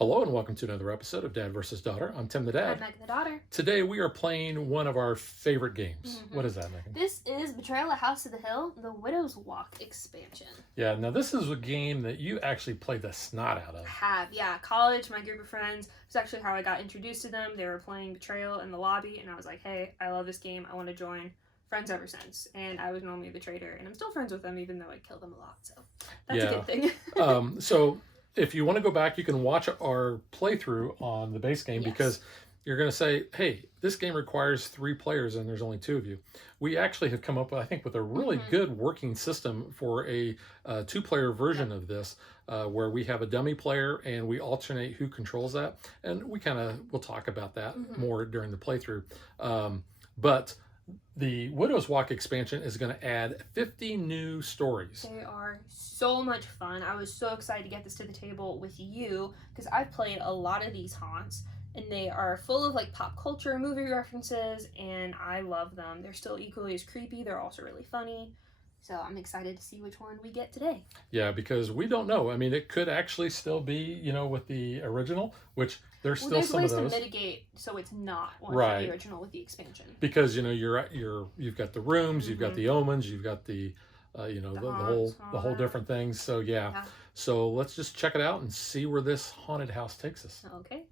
Hello and welcome to another episode of Dad versus Daughter. I'm Tim the Dad. I'm Meg the daughter. Today we are playing one of our favorite games. What is that, Megan? This is Betrayal, House of the Hill, the Widow's Walk expansion. Yeah, now this is a game that you actually played the snot out of. College, my group of friends. It's actually how I got introduced to them. They were playing Betrayal in the lobby, and I was like, hey, I love this game. I want to join. Friends ever since. And I was normally a betrayer, and I'm still friends with them, even though I killed them a lot. So that's a good thing. So if you want to go back, you can watch our playthrough on the base game because you're going to say, hey, this game requires 3 players and there's only 2 of you. We actually have come up, I think, with a really good working system for a 2-player version of this where we have a dummy player and we alternate who controls that. And we we'll talk about that more during the playthrough. But the Widow's Walk expansion is going to add 50 new stories. They are so much fun. I was so excited to get this to the table with you because I've played a lot of these haunts and they are full of like pop culture movie references and I love them. They're still equally as creepy. They're also really funny. So I'm excited to see which one we get today. Yeah, because we don't know. I mean, it could actually still be, with the original, which there's still some of those. There's ways to mitigate so it's not one of the original with the expansion. Because you've got the rooms, you've got the omens, you've got the the whole different things. So yeah. So let's just check it out and see where this haunted house takes us. Okay.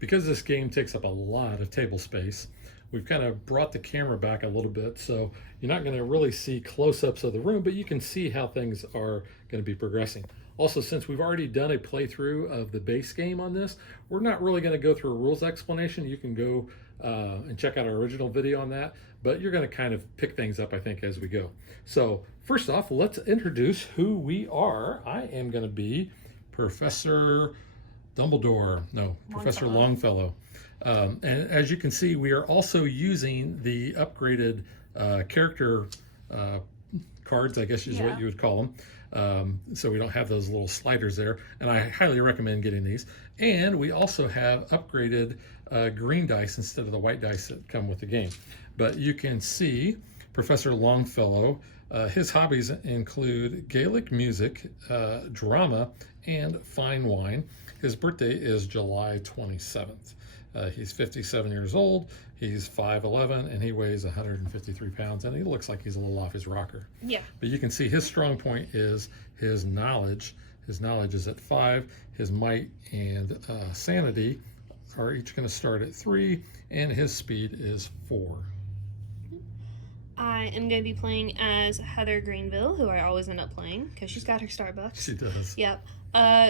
Because this game takes up a lot of table space, we've kind of brought the camera back a little bit, so you're not going to really see close-ups of the room, but you can see how things are going to be progressing. Also, since we've already done a playthrough of the base game on this, we're not really going to go through a rules explanation. You can go and check out our original video on that, but you're going to kind of pick things up, I think, as we go. So first off, let's introduce who we are. I am going to be Professor Professor Longfellow. And as you can see, we are also using the upgraded character cards, I guess is what you would call them. So we don't have those little sliders there. And I highly recommend getting these. And we also have upgraded green dice instead of the white dice that come with the game. But you can see Professor Longfellow, his hobbies include Gaelic music, drama, and fine wine. His birthday is July 27th. He's 57 years old, he's 5'11", and he weighs 153 pounds, and he looks like he's a little off his rocker. Yeah. But you can see his strong point is his knowledge. His knowledge is at 5. His might and sanity are each going to start at 3, and his speed is 4. I am going to be playing as Heather Greenville, who I always end up playing because she's got her Starbucks. She does. Yep.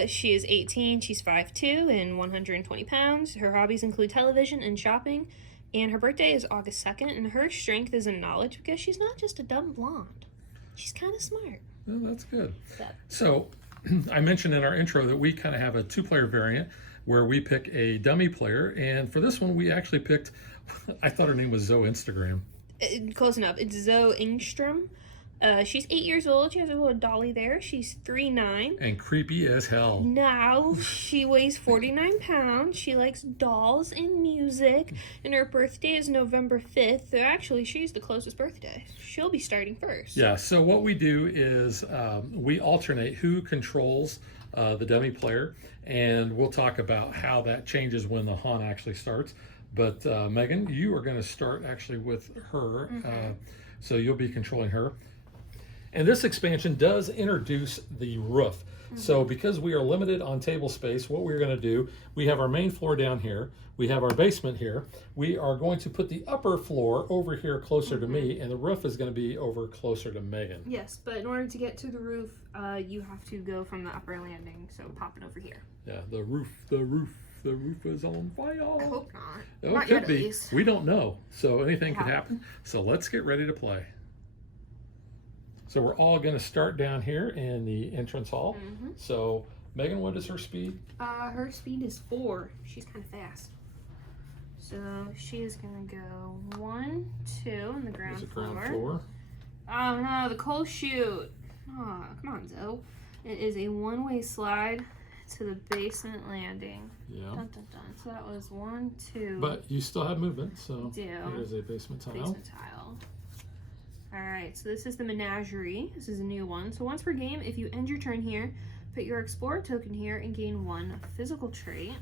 She is 18, she's 5'2", and 120 pounds. Her hobbies include television and shopping, and her birthday is August 2nd, and her strength is in knowledge because she's not just a dumb blonde. She's kind of smart. Oh, that's good. So I mentioned in our intro that we kind of have a 2-player variant where we pick a dummy player, and for this one we actually picked, I thought her name was Zoe Instagram. Close enough. It's Zoe Engstrom. She's 8 years old. She has a little dolly there. She's 3'9". And creepy as hell. Now, she weighs 49 pounds. She likes dolls and music. And her birthday is November 5th. So actually, she's the closest birthday. She'll be starting first. Yeah, so what we do is we alternate who controls the dummy player. And we'll talk about how that changes when the haunt actually starts. But Megan, you are going to start actually with her. So you'll be controlling her. And this expansion does introduce the roof. So because we are limited on table space, what we're going to do, we have our main floor down here. We have our basement here. We are going to put the upper floor over here closer to me, and the roof is going to be over closer to Megan. Yes, but in order to get to the roof, you have to go from the upper landing, so pop it over here. Yeah, the roof is on fire. I hope not. Oh, not it could yet, be. At least. We don't know. So anything could happen. So let's get ready to play. So we're all going to start down here in the entrance hall. So Megan, what is her speed? Her speed is 4. She's kind of fast. So she is going to go 1, 2 on the ground floor. Oh no, the coal chute. Oh, come on, Zoe. It is a one-way slide to the basement landing. Yeah. Dun, dun, dun. So that was 1, 2. But you still have movement, so Do. there's a basement tile. Basement tile. Alright, so this is the menagerie. This is a new one. So once per game, if you end your turn here, put your explorer token here and gain 1 physical trait.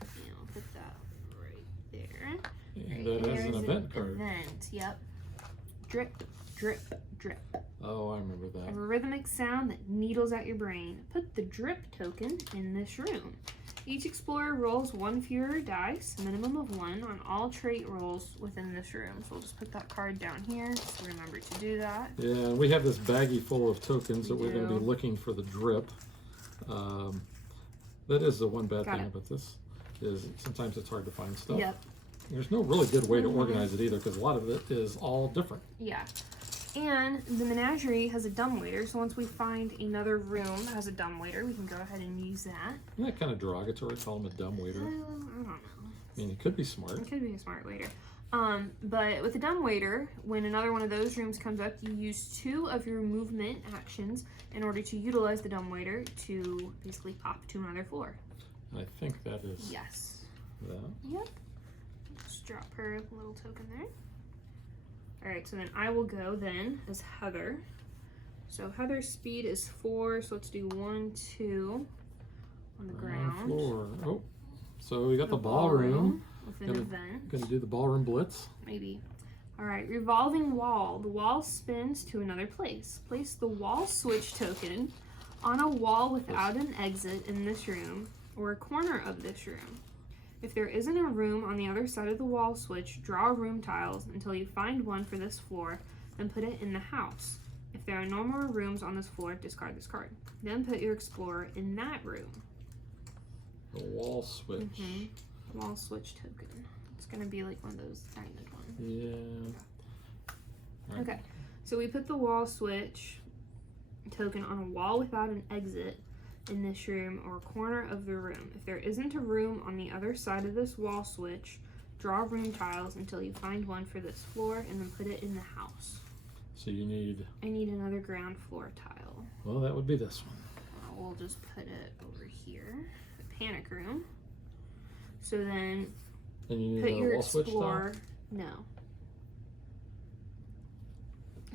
And I'll put that right there. And that has an event card. Event, yep. Drip, drip, drip. Oh, I remember A that. rhythmic sound that needles at your brain. Put the drip token in this room. Each explorer rolls 1 fewer dice, minimum of 1, on all trait rolls within this room. So we'll just put that card down here, so remember to do that. Yeah, and we have this baggie full of tokens that we're going to do. be looking for the drip. That is the one bad thing about this, is sometimes it's hard to find stuff. Yep. There's no really good way to organize it either, because a lot of it is all different. Yeah. And the menagerie has a dumbwaiter, so once we find another room that has a dumbwaiter, we can go ahead and use that. Isn't that kind of derogatory, call him a dumb waiter? I don't know. I mean, he could be smart. It could be a smart waiter. But with a dumbwaiter, when another one of those rooms comes up, you use 2 of your movement actions in order to utilize the dumbwaiter to basically pop to another floor. I think that is Yes. that. Yep. Just drop her little token there. Alright, so then I will go then as Heather. So Heather's speed is 4, so let's do 1, 2 on the ground. Floor. Oh, so we got the ballroom. With an event. Gonna do the ballroom blitz. Maybe. Alright, revolving wall. The wall spins to another place. Place the wall switch token on a wall without an exit in this room or a corner of this room. If there isn't a room on the other side of the wall switch, draw room tiles until you find one for this floor, then put it in the house. If there are no more rooms on this floor, discard this card. Then put your explorer in that room. The wall switch. Wall switch token. It's gonna be like one of those diamond ones. Yeah. Right. Okay, so we put the wall switch token on a wall without an exit in this room or corner of the room. If there isn't a room on the other side of this wall switch, draw room tiles until you find one for this floor and then put it in the house. So you need... I need another ground floor tile. Well, that would be this one. We'll just put it over here. The panic room. So then And you put need a your wall switch explorer... tile? No.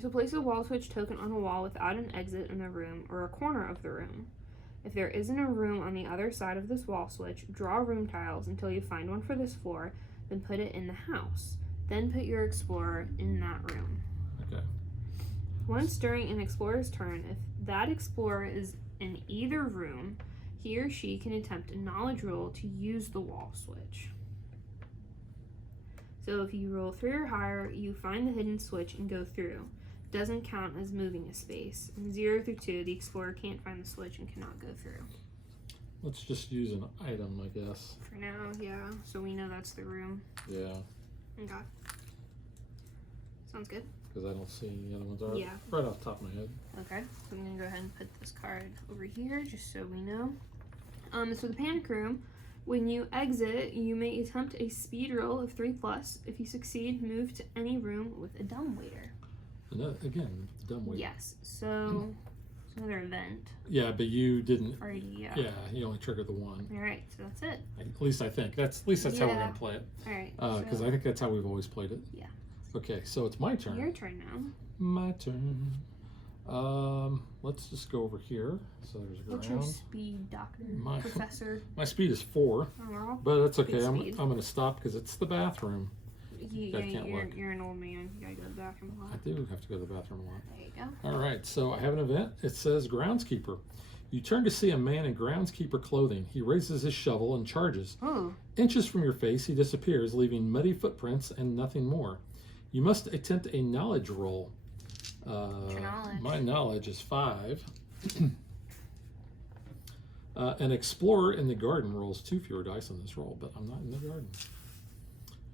So place a wall switch token on a wall without an exit in the room or a corner of the room. If there isn't a room on the other side of this wall switch, draw room tiles until you find one for this floor, then put it in the house. Then put your explorer in that room. Okay. Once during an explorer's turn, if that explorer is in either room, he or she can attempt a knowledge roll to use the wall switch. So if you roll 3 or higher, you find the hidden switch and go through. Doesn't count as moving a space. In 0 through 2, the explorer can't find the switch and cannot go through. Let's just use an item, I guess. For now, yeah. So we know that's the room. Yeah, Okay. Sounds good. because I don't see any other ones. Yeah. Right off the top of my head. Okay. So I'm gonna go ahead and put this card over here just so we know. So the panic room. When you exit, you may attempt a speed roll of 3+. If you succeed, move to any room with a dumbwaiter. Again, dumb way. Yes. So it's another event. Yeah, but you didn't. Already, yeah. Yeah, you only triggered the one. All right. So that's it. At least I think that's how we're Yeah. gonna play it. All right. Because so I think that's how we've always played it. Yeah. Okay, so it's my turn. Your turn now. My turn. Let's just go over here. So there's a What's your ground. speed, Doctor? My- Professor? My speed is 4, Oh, we're all but that's okay. Good I'm speed. going to stop because it's the bathroom. You, I can't look. you're an old man. You gotta go to the bathroom a I lot. do have to go to the bathroom a lot. There you go. All right, so I have an event. It says groundskeeper. You turn to see a man in groundskeeper clothing. He raises his shovel and charges. Oh, Inches from your face, he disappears, leaving muddy footprints and nothing more. You must attempt a knowledge roll. What's your knowledge? My knowledge is 5. An explorer in the garden rolls 2 fewer dice on this roll, but I'm not in the garden.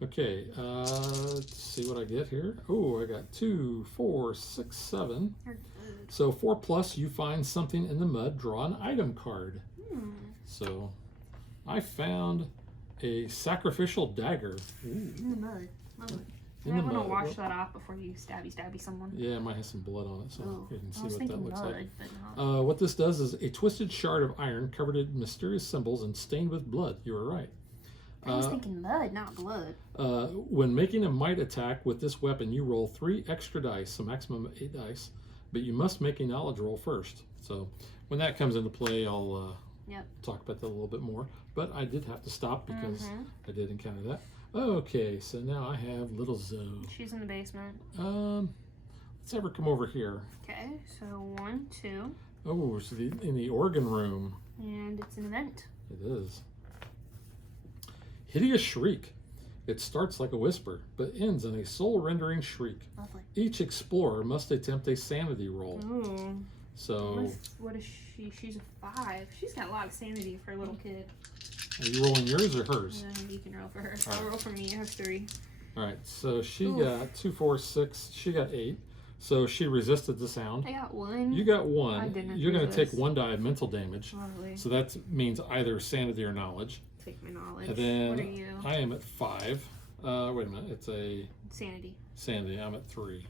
Okay, let's see what I get here. Oh, I got 2, 4, 6, 7. you're good. So 4+, you find something in the mud, draw an item card. So I found a sacrificial dagger. Ooh. In the mud. Lovely. You might want to wash that off before you stabby someone. Yeah, it might have some blood on it, so you can see what that looks like. But not. What this does is a twisted shard of iron covered in mysterious symbols and stained with blood. You were right. I was thinking mud, not blood. When making a might attack with this weapon, you roll 3 extra dice, a maximum of 8 dice, but you must make a knowledge roll first. So when that comes into play, I'll talk about that a little bit more. But I did have to stop because I did encounter that. Okay, so now I have little Zoe. She's in the basement. Let's have her come over here. Okay, so 1, 2. Oh, so in the organ room. And it's an event. It is. Hideous shriek. It starts like a whisper, but ends in a soul-rendering shriek. Lovely. Each explorer must attempt a sanity roll. Ooh. So. What is she? She's a 5. She's got a lot of sanity for a little kid. Are you rolling yours or hers? You can roll for her. I'll roll for me. I have 3. All right. So she got 2, 4, 6. She got 8. So she resisted the sound. I got 1. You got 1. I didn't. You're going to take 1 die of mental damage. Lovely. So that means either sanity or knowledge. Take my knowledge. And then what are you? I am at 5. Wait a minute. It's a sanity. Sanity. I'm at 3. I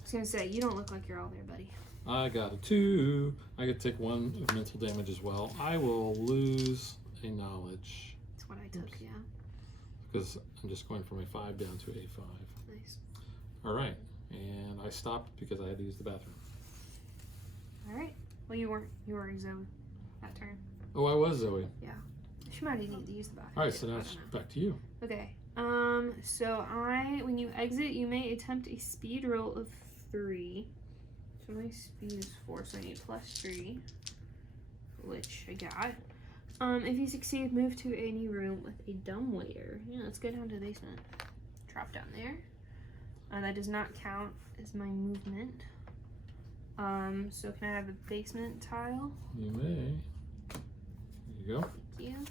was gonna say you don't look like you're all there, buddy. I got a 2. I get to take 1 of mental damage as well. I will lose a knowledge. That's what I took. Oops. Yeah. Because I'm just going from a 5 down to a 5. Nice. All right. And I stopped because I had to use the bathroom. All right. Well, you weren't. You were Zoe that turn. Oh, I was Zoe. Yeah. She might need to use the bathroom. All right. So now it's back to you. Okay. So when you exit, you may attempt a speed roll of 3. So my speed is 4, so I need +3, which I got. If you succeed, move to any room with a dumbwaiter. Yeah, let's go down to the basement. Drop down there. That does not count as my movement. So can I have a basement tile? You may. There you go. Thank you.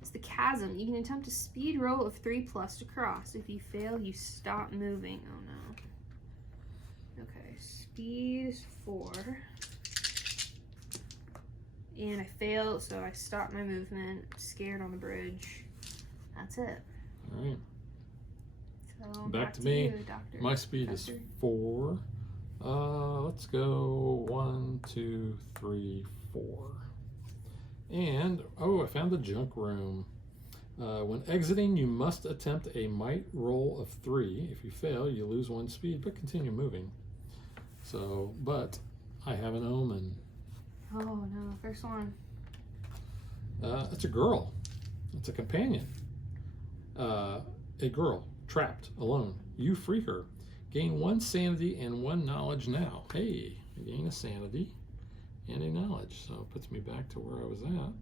It's the chasm. You can attempt a speed roll of 3+ to cross. If you fail, you stop moving. Oh no. Okay, speed is 4. And I fail, so I stop my movement. Scared on the bridge. That's it. All right. So Back to me. You, Doctor. My speed is 4. Let's go 1, 2, 3, 4. And, I found the junk room. When exiting, you must attempt a might roll of 3. If you fail, you lose 1 speed, but continue moving. So, but I have an omen. Oh no, first one. It's a girl. It's a companion. A girl, trapped, alone. You free her. Gain 1 sanity and 1 knowledge now. Hey, I gain a sanity and a knowledge. So it puts me back to where I was at.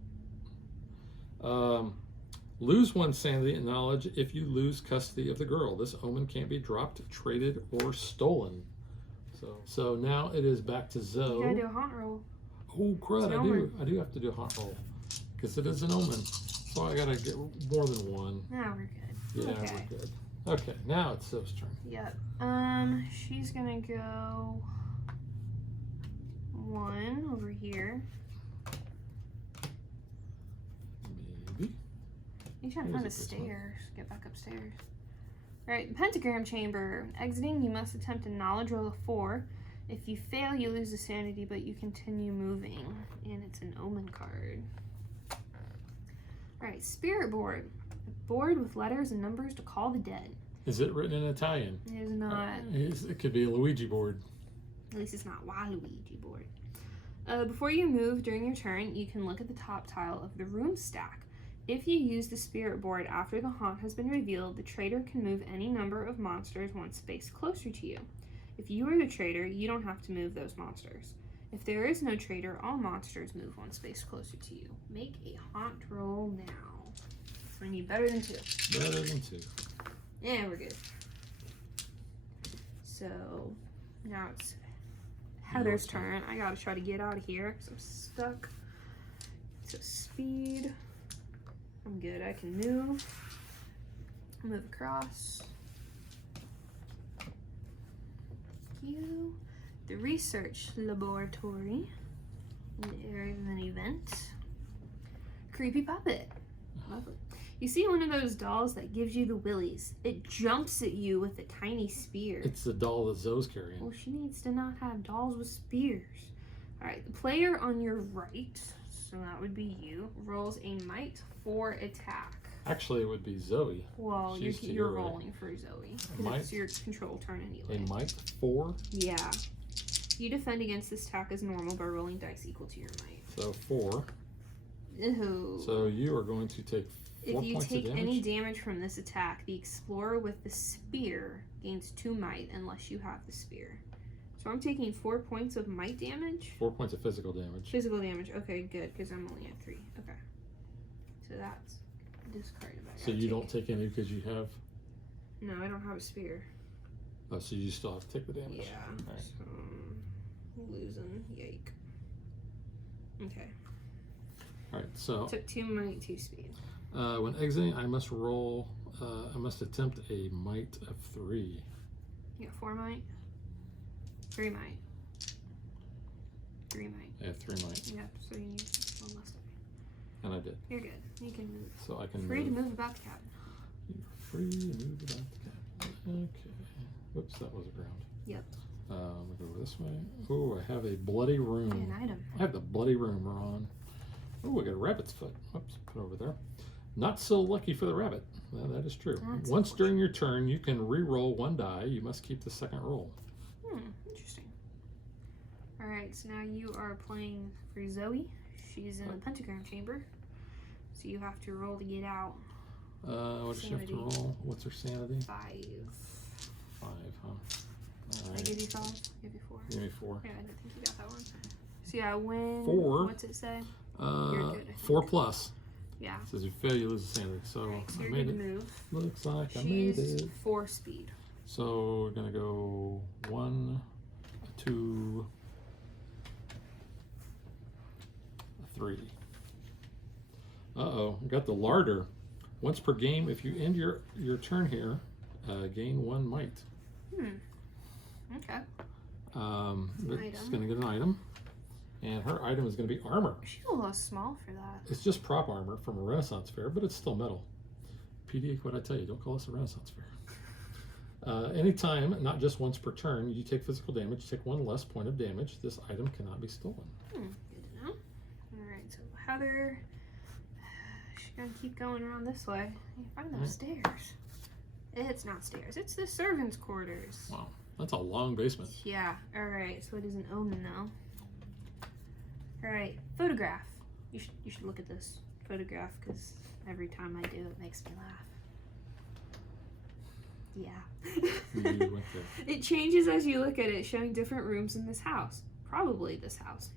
Lose 1 sanity and knowledge if you lose custody of the girl. This omen can't be dropped, traded, or stolen. So now it is back to Zoe. You gotta do a haunt roll. Oh crud! I do have to do a haunt roll because it is an omen. So I gotta get more than 1. Now we're good. Yeah, okay. we're good. Okay, now it's Zoe's turn. Yep. She's gonna go 1 over here. Maybe. You trying to find the stairs. Get back upstairs. Alright, the pentagram chamber. Exiting, you must attempt a knowledge roll of 4. If you fail, you lose the sanity, but you continue moving. And it's an omen card. Alright, spirit board. A board with letters and numbers to call the dead. Is it written in Italian? It is not. It could be a Luigi board. At least it's not Waluigi board. Before you move during your turn, you can look at the top tile of the room stack. If you use the spirit board after the haunt has been revealed, the traitor can move any number of monsters 1 space closer to you. If you are the traitor, you don't have to move those monsters. If there is no traitor, all monsters move 1 space closer to you. Make a haunt roll now. So I need better than 2. Better than 2. Yeah, we're good. So now it's Heather's turn. I gotta try to get out of here because I'm stuck. So speed. I'm good. I can move. Move across. Thank you. The research laboratory. There is an event. Creepy puppet. Lovely. You see one of those dolls that gives you the willies. It jumps at you with a tiny spear. It's the doll that Zoe's carrying. Well, she needs to not have dolls with spears. Alright, the player on your right, so that would be you, rolls a might 4 attack. Actually, it would be Zoe. Well, She's to you're your right. rolling for Zoe. A might? Because it's your control turn anyway. A might 4? Yeah. You defend against this attack as normal by rolling dice equal to your might. So 4. Ooh. So you are going to take 4 If you points take of damage. any damage from this attack, the explorer with the spear gains 2 might unless you have the spear. So I'm taking 4 points of might damage. 4 points of physical damage. Physical damage. Okay, good, because I'm only at 3. Okay. So that's discarded. So you don't take any because you have... No, I don't have a spear. Oh, so you still have to take the damage. Yeah. All right. So losing. Yike. Okay. All right, so... Took 2 might, 2 speed. When exiting, I must roll... I must attempt a might of 3. You got 4 might? 3 might. 3 might. I have 3 might, Yep, so you need 1 less. and I did. You're good. You can move. So I can Free move. to move about the cabin. You're free to move about the cabin. Okay. Whoops, that was a ground. Yep. We'll go this way. Oh, I have a bloody room. An item. I have the bloody room, Ron. Oh, I got a rabbit's foot. Whoops, put it over there. Not so lucky for the rabbit. Well, that is true. That's Once during your turn, you can re-roll 1 die. You must keep the second roll. Interesting. Alright, so now you are playing for Zoe. She's in the pentagram chamber. So you have to roll to get out. What does she have to Sanity. roll? What's her sanity? 5. 5, huh? All I right. give you 5? Give you 4? Give me 4. Yeah, I didn't think you got that one. So yeah, when... 4. What's it say? You're good, I think. 4 plus. Yeah. It says you fail, you lose the sanity. So Alright, so I you're made good to it. move. Looks like I made She's it. 4 speed. So we're gonna go 1, 2, 3. Uh-oh, we got the larder. Once per game, if you end your turn here, gain 1 might. Okay. It's gonna get an item. And her item is gonna be armor. She's a little small for that. It's just prop armor from a Renaissance fair, but it's still metal. PD, what I tell you, don't call us a Renaissance fair. Anytime, not just once per turn, you take physical damage, take 1 less point of damage. This item cannot be stolen. Good to know. Alright, so Heather, she's gonna keep going around this way. You find those stairs. It's not stairs, it's the servants' quarters. Wow, that's a long basement. Yeah, alright, so it is an omen though. Alright, photograph. You should look at this photograph because every time I do it makes me laugh. Yeah. You went there. It changes as you look at it, showing different rooms in this house. Probably this house.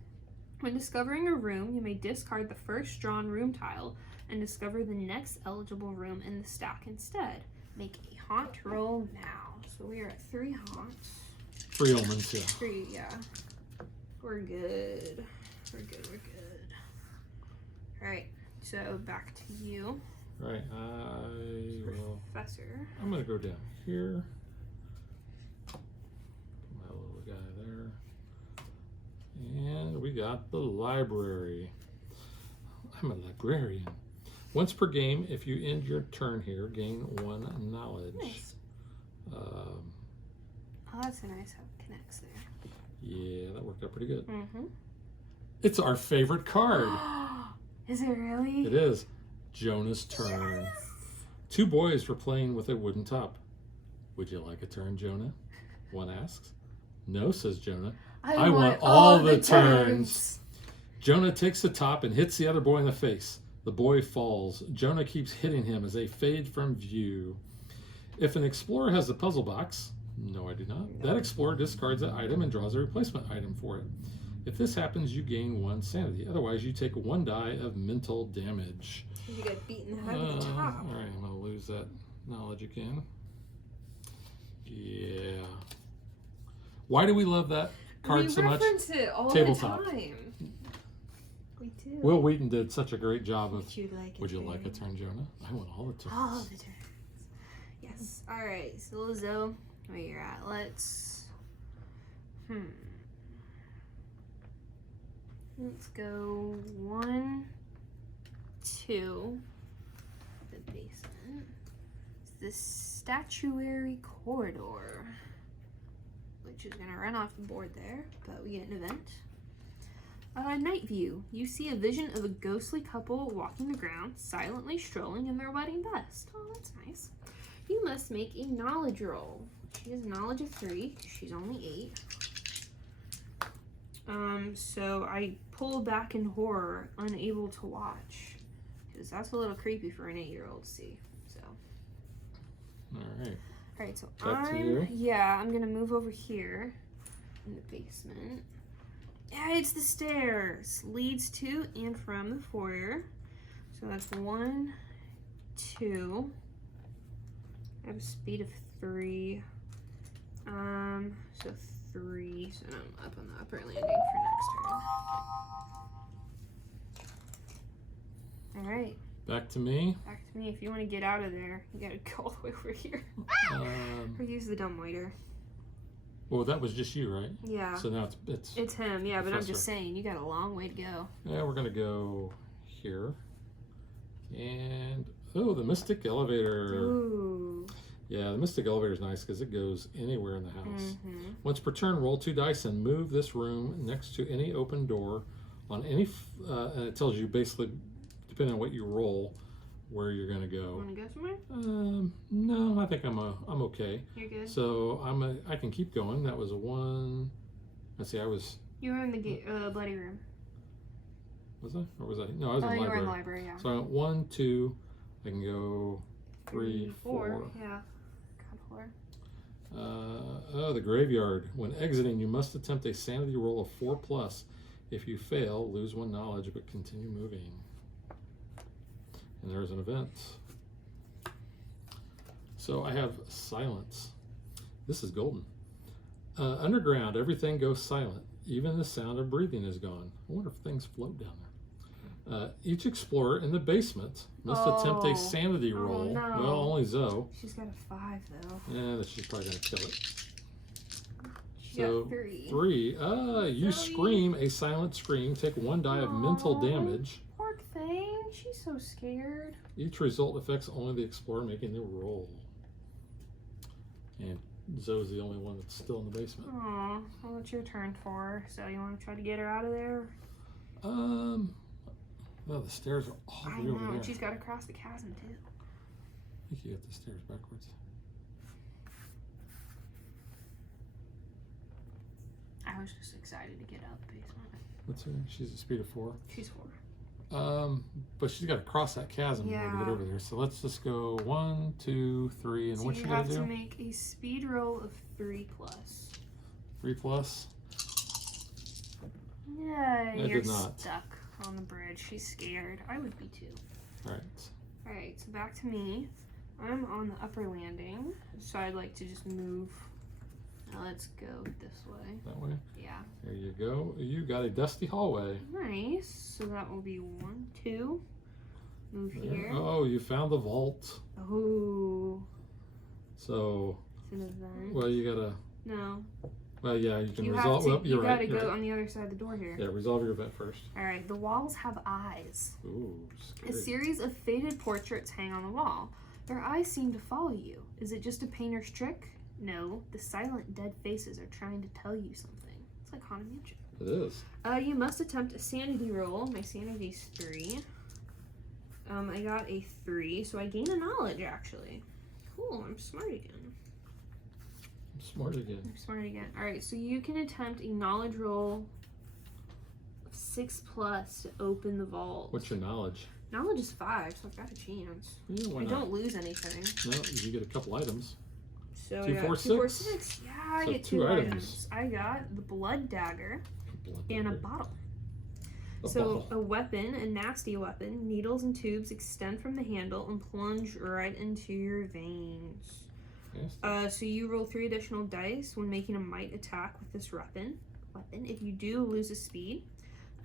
When discovering a room, you may discard the first drawn room tile and discover the next eligible room in the stack instead. Make a haunt roll now. So we are at 3 haunts. 3 omens, yeah. 3, yeah. We're good. We're good. Alright, so back to you. Right, Professor. I'm gonna go down here. Put my little guy there. And we got the library. I'm a librarian. Once per game, if you end your turn here, gain 1 knowledge. Nice. Oh, that's a nice how it connects there. Yeah, that worked out pretty good. Mm-hmm. It's our favorite card. Is it really? It is. Jonah's turn. Yes. 2 boys were playing with a wooden top. Would you like a turn, Jonah? One asks. No, says Jonah. I want all the turns. Jonah takes the top and hits the other boy in the face. The boy falls. Jonah keeps hitting him as they fade from view. If an explorer has a puzzle box, no, I do not, that explorer discards that item and draws a replacement item for it. If this happens, you gain 1 sanity. Otherwise, you take 1 die of mental damage. You get beaten in the head with the top. All right, I'm going to lose that knowledge again. Yeah. Why do we love that card so much? We reference it all Tabletop. the time. We do. Will Wheaton did such a great job of, Would you like a turn, Jonah? I want all the turns. All the turns. Yes. Alright, so Lizzo, where you're at. Let's Let's go 1, 2. the basement. It's the statuary corridor, which is gonna run off the board there, but we get an event. Night view. You see a vision of a ghostly couple walking the ground, silently strolling in their wedding best. Oh, that's nice. You must make a knowledge roll. She has knowledge of 3. She's only 8. So I pull back in horror, unable to watch, because that's a little creepy for an 8-year-old to see. So. All right. So Back to you. I'm gonna move over here in the basement. Yeah, it's the stairs. Leads to and from the foyer. So that's 1, 2. I have a speed of 3. So 3. So I'm up on the upper landing for next turn. All right. Back to me. Back to me. If you want to get out of there, you gotta go all the way over here. Or use the dumbwaiter. Well, that was just you, right? Yeah. So now it's him. Yeah, but I'm Professor. just saying, you got a long way to go. Yeah, we're gonna go here, and the Mystic Elevator. Ooh. Yeah, the Mystic Elevator is nice because it goes anywhere in the house. Mm-hmm. Once per turn, roll 2 dice and move this room next to any open door on any. And it tells you basically, depending on what you roll, where you're gonna go. Want to go somewhere? No, I think I'm okay. You're good. So I can keep going. That was a 1. Let's see, You were in the bloody room. Was I? Or was I? No, I was in the You library. were in the library, yeah. So I went 1, 2. I can go 3, 4. Yeah. God, 4. The graveyard. When exiting, you must attempt a sanity roll of 4+. If you fail, lose 1 knowledge, but continue moving. And there's an event. So I have silence. This is golden. Underground, everything goes silent. Even the sound of breathing is gone. I wonder if things float down there. Each explorer in the basement must attempt a sanity roll. No. Well, only Zoe. She's got a 5 though. Yeah, she's probably gonna kill it. She got 3. 3. You Zoe. scream a silent scream. Take 1 die of mental damage. Poor thing. She's so scared. Each result affects only the explorer making the roll. And Zoe's the only one that's still in the basement. Aw, well, it's your turn for her. So you want to try to get her out of there? Well, the stairs are all I the way over know. there. She's got to cross the chasm too. I think you got the stairs backwards. I was just excited to get out the basement. What's her name? She's a speed of 4. She's 4. But she's got to cross that chasm in order to get over there. So let's just go 1, 2, 3, and So what's she you gotta have do? to make a speed roll of 3+. 3+. Yeah, I you're did not. stuck on the bridge. She's scared. I would be too. All right. Alright, so back to me. I'm on the upper landing, so I'd like to just move. Now let's go this way. That way. Yeah. There you go. You got a dusty hallway. Nice. So that will be 1, 2. Move here. Oh, you found the vault. Oh. So, It's an event. well, you gotta. No. Well, yeah, you can You resolve. have to. Well, you're you right. gotta You're go right. on the other side of the door here. Yeah, resolve your event first. Alright, the walls have eyes. Ooh, A scary. series of faded portraits hang on the wall. Their eyes seem to follow you. Is it just a painter's trick? No, the silent dead faces are trying to tell you something. It's like Haunted Mansion. It is. You must attempt a sanity roll. My sanity's 3. I got a 3, so I gain a knowledge actually. Cool, I'm smart again. I'm smart again. I'm smart again. Alright, so you can attempt a knowledge roll of 6+ to open the vault. What's your knowledge? Knowledge is 5, so I've got a chance. Yeah, why I not? don't lose anything. No, you get a couple items. So 2, I got 4, 2, 4, 6. 6. Yeah, I So get 2 2 items. items. I got the blood dagger and a bottle. A So bottle. a weapon, a nasty weapon. Needles and tubes extend from the handle and plunge right into your veins. Yes. So you roll 3 additional dice when making a might attack with this weapon. If you do lose a speed,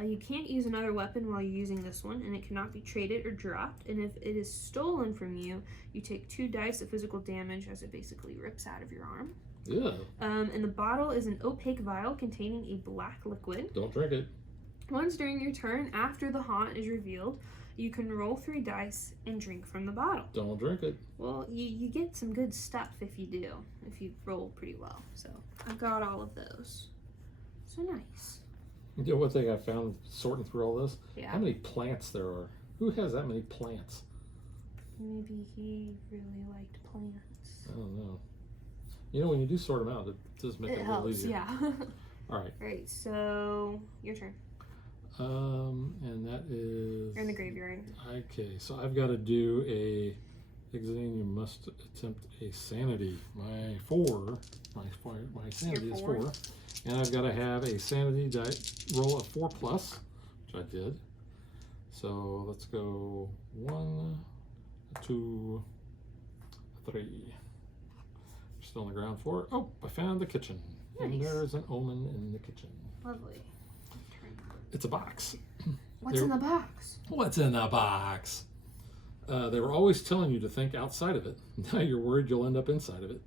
you can't use another weapon while you're using this one, and it cannot be traded or dropped. And if it is stolen from you, you take 2 dice of physical damage as it basically rips out of your arm. Yeah. And the bottle is an opaque vial containing a black liquid. Don't drink it. Once during your turn, after the haunt is revealed, You can roll 3 dice and drink from the bottle. Don't drink it. Well, you get some good stuff if you do, if you roll pretty well. So I've got all of those. So nice. You know what thing I found sorting through all this? Yeah. How many plants there are? Who has that many plants? Maybe he really liked plants. I don't know. You know, when you do sort them out, it does make it a little helps, easier. yeah. All right. Right, so your turn. And that is... You're in the graveyard. Okay, so I've got to do a... Exiting, you must attempt a sanity. My sanity is 4. And I've got to have a sanity roll of 4+, which I did. So let's go 1, 2, 3. Still on the ground floor. Oh, I found the kitchen. Nice. And there's an omen in the kitchen. Lovely. It's a box. What's in the box? What's in the box? They were always telling you to think outside of it. Now you're worried you'll end up inside of it.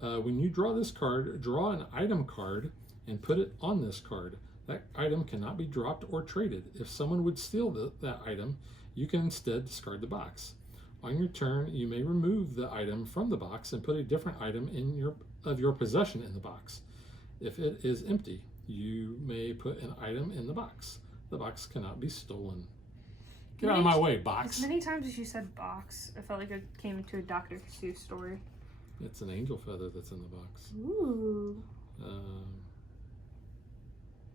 When you draw this card, draw an item card and put it on this card. That item cannot be dropped or traded. If someone would steal that item, you can instead discard the box. On your turn, you may remove the item from the box and put a different item of your possession in the box. If it is empty, you may put an item in the box. The box cannot be stolen. Get out of my way, box. As many times as you said box, I felt like it came into a Dr. Seuss story. It's an angel feather that's in the box. Ooh.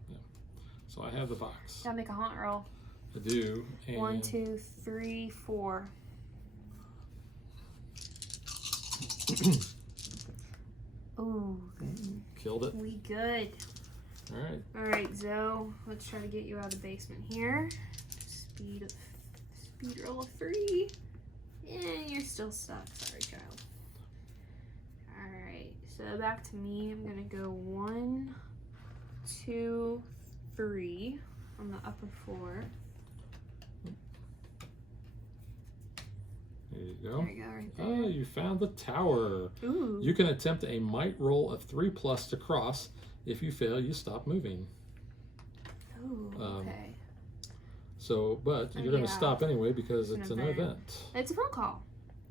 Yeah. So I have the box. Gotta make a haunt roll. I do. And 1, 2, 3, 4. Ooh. Killed it. We good. All right. All right, Zoe. Let's try to get you out of the basement here. Speed roll of 3. And you're still stuck. Sorry, child. All right. So back to me. I'm gonna go 1, 2, 3 on the upper floor. There you go. There you go, right there. Oh, you found the tower. Ooh. You can attempt a might roll of 3+ to cross. If you fail, you stop moving. Ooh, okay. So, but you're going to Yeah. stop anyway because it's an event. It's a phone call.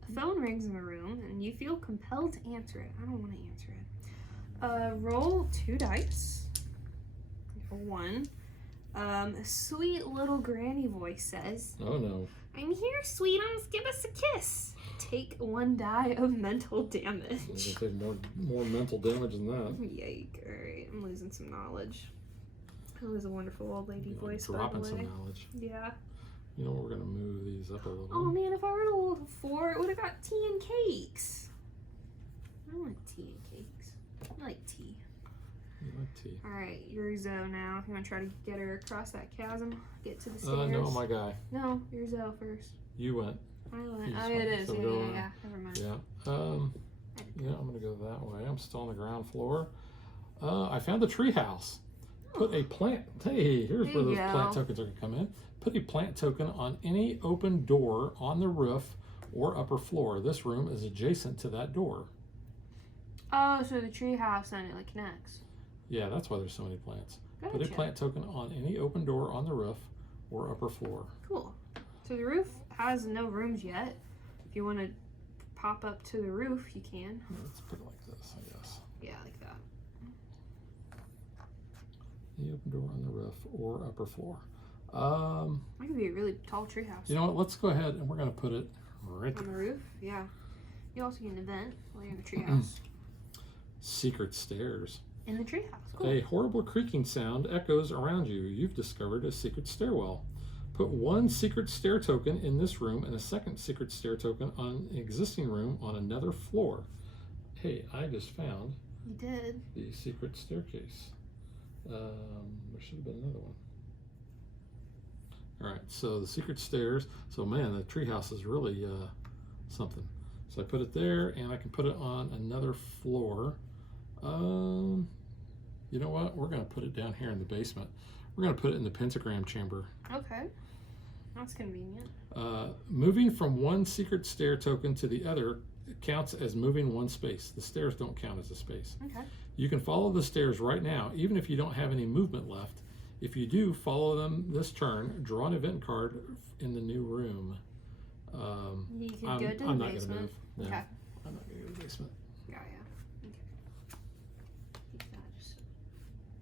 A phone rings in the room, and you feel compelled to answer it. I don't want to answer it. Roll 2 dice. For 1. A sweet little granny voice says, Oh no. "I'm here, sweetums. Give us a kiss." Take 1 die of mental damage. There's gonna take more mental damage than that. Yike. Alright, I'm losing some knowledge. That was a wonderful old lady voice, by the Dropping way. some knowledge. Yeah. You know what? We're going to move these up a little. Oh man, if I were to roll a 4, it would have got tea and cakes. I don't like tea and cakes. I like tea. You like tea. Alright, you're Zoe now. You want to try to get her across that chasm? Get to the stairs? No, my guy. No, you're Zoe first. You went. I went. You Oh, just it went. is. So Yeah, go yeah, on. yeah. Never mind. Yeah. Yeah, I'm going to go that way. I'm still on the ground floor. I found the treehouse. Put a plant. Hey, here's There where you those go. plant tokens are going to come in. Put a plant token on any open door on the roof or upper floor. This room is adjacent to that door. Oh, so the tree house then it like connects. Yeah, that's why there's so many plants. Gotcha. Put a plant token on any open door on the roof or upper floor. Cool. So the roof has no rooms yet. If you want to pop up to the roof, you can. Let's put it like this, I guess. Yeah, like that. Any open door on the roof or upper floor. That could be a really tall tree house. You know what? Let's go ahead and we're going to put it right On the there. roof? Yeah. You also get an event while you're in the treehouse. Secret stairs. In the treehouse. Cool. A horrible creaking sound echoes around you. You've discovered a secret stairwell. Put 1 secret stair token in this room and a 2nd secret stair token on an existing room on another floor. Hey, I just found You did. the secret staircase. There should have been another one. All right, so the secret stairs. So man, the treehouse is really something. So I put it there, and I can put it on another floor. You know what? We're going to put it down here in the basement. We're going to put it in the pentagram chamber. Okay. That's convenient. Moving from 1 secret stair token to the other counts as moving 1 space. The stairs don't count as a space. Okay. You can follow the stairs right now, even if you don't have any movement left. If you do follow them this turn, draw an event card in the new room. You could I'm go to the not going to basement. move. No, Okay. I'm not going to go to the basement. Yeah. Okay. Keep that just...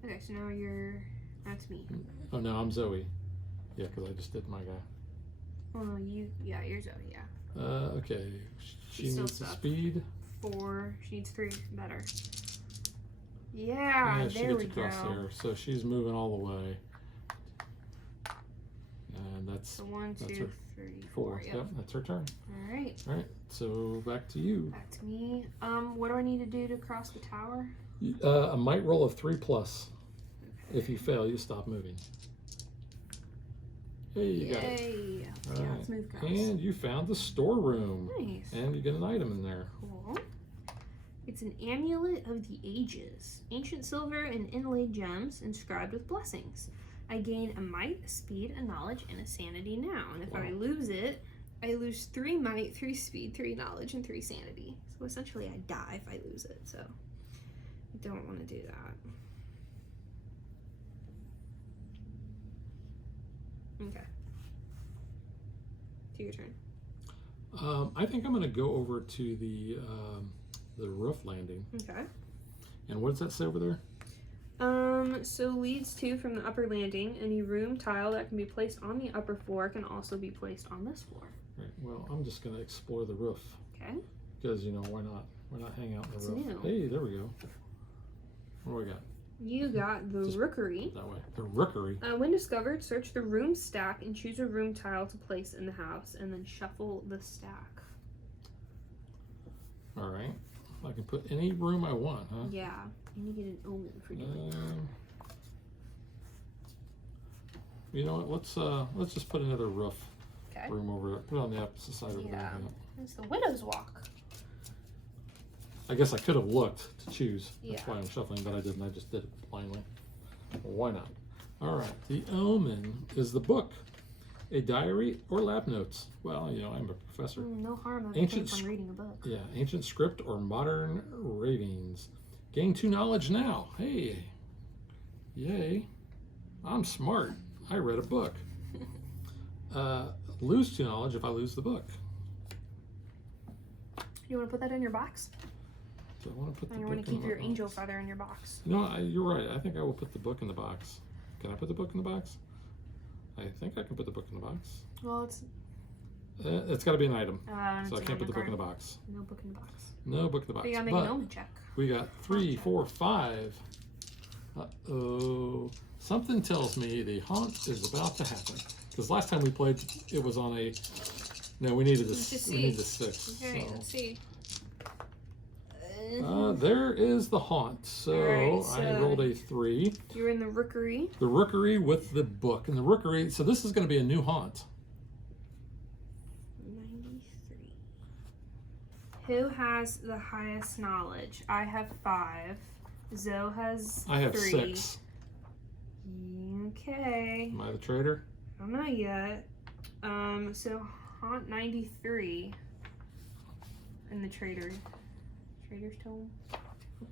Okay, so now that's me. Oh, no, I'm Zoe. Yeah, because I just did my guy. Well, you're Zoe, yeah. Okay. She She's needs still the stuck. speed. 4. She needs 3. Better. Yeah, She there gets we go. across there. So she's moving all the way. And that's So 1, 2, her 3, 4. 4. Yep, that's her turn. All right. All right, so back to you. Back to me. What do I need to do to cross the tower? A might roll of 3+. If you fail, you stop moving. Hey, you got it. Yay. All Yeah, right. let's move across. And you found the storeroom. Nice. And you get an item in there. Cool. It's an amulet of the ages. Ancient silver and inlaid gems inscribed with blessings. I gain a might, a speed, a knowledge, and a sanity now. And if I lose it, I lose 3 might, 3 speed, 3 knowledge, and 3 sanity. So essentially I die if I lose it. So I don't want to do that. Okay. To your turn. I think I'm going to go over to the roof landing. Okay. And what does that say over there? So leads to from the upper landing. Any room tile that can be placed on the upper floor can also be placed on this floor. Right. Well, I'm just going to explore the roof. Okay. Because, you know, why not? Why not hang out in the It's roof? new. Hey, there we go. What do we got? You got the Just- rookery. That way. The rookery. When discovered, search the room stack and choose a room tile to place in the house, and then shuffle the stack. All right. I can put any room I want, huh? Yeah, and you get an omen for doing that. You know what? Let's just put another roof Okay. room over there. Put it on the opposite side over Yeah. there. It's the widow's walk. I guess I could have looked to choose. That's Yeah. why I'm shuffling, but I didn't. I just did it blindly. Well, why not? All right. The omen is the book, a diary, or lab notes. Well, you know, I'm a professor. No harm in Ancient from reading a book. Yeah, ancient script or modern ravings. Gain 2 knowledge now. Hey, yay! I'm smart. I read a book. Lose 2 knowledge if I lose the book. You want to put that in your box? Do I want to put the Or you book want to in keep the your box? angel feather in your box? No, you're right. I think I will put the book in the box. Can I put the book in the box? I think I can put the book in the box. Well, it's It's got to be an item, it's so I an can't put omen the book in the card. box. No book in the box. No book in the box. But you gotta make an omen check. We got 3, 4, 5. Uh-oh. Something tells me the haunt is about to happen. Because last time we played, it was on a... No, we needed a, Let's just we needed a see. 6. Okay, let's see. There is the haunt. So, Alright, I so- rolled a 3. You're in the rookery. The rookery with the book. And the rookery, so this is going to be a new haunt. 93. Who has the highest knowledge? I have 5. Zoe has I have 3. 6. Okay. Am I the traitor? I don't know yet. So haunt 93 in the trader's tome.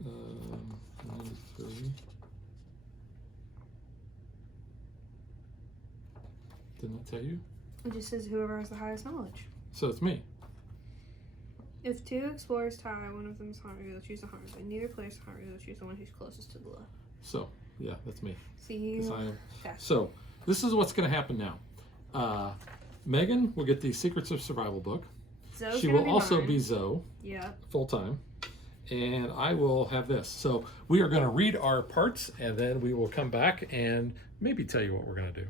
93. Didn't I tell you? It just says whoever has the highest knowledge. So it's me. If 2 explorers tie, one of them is haunt reveal, choose the haunt. If neither player is haunt reveal, choose the one who's closest to the left. So, yeah, that's me. See 'Cause you. I am. Okay. So, this is what's going to happen now. Megan will get the Secrets of Survival book. Zoe's She gonna will be also mine. be Zoe, Yep. full time. And I will have this. So, we are going to read our parts, and then we will come back and maybe tell you what we're going to do.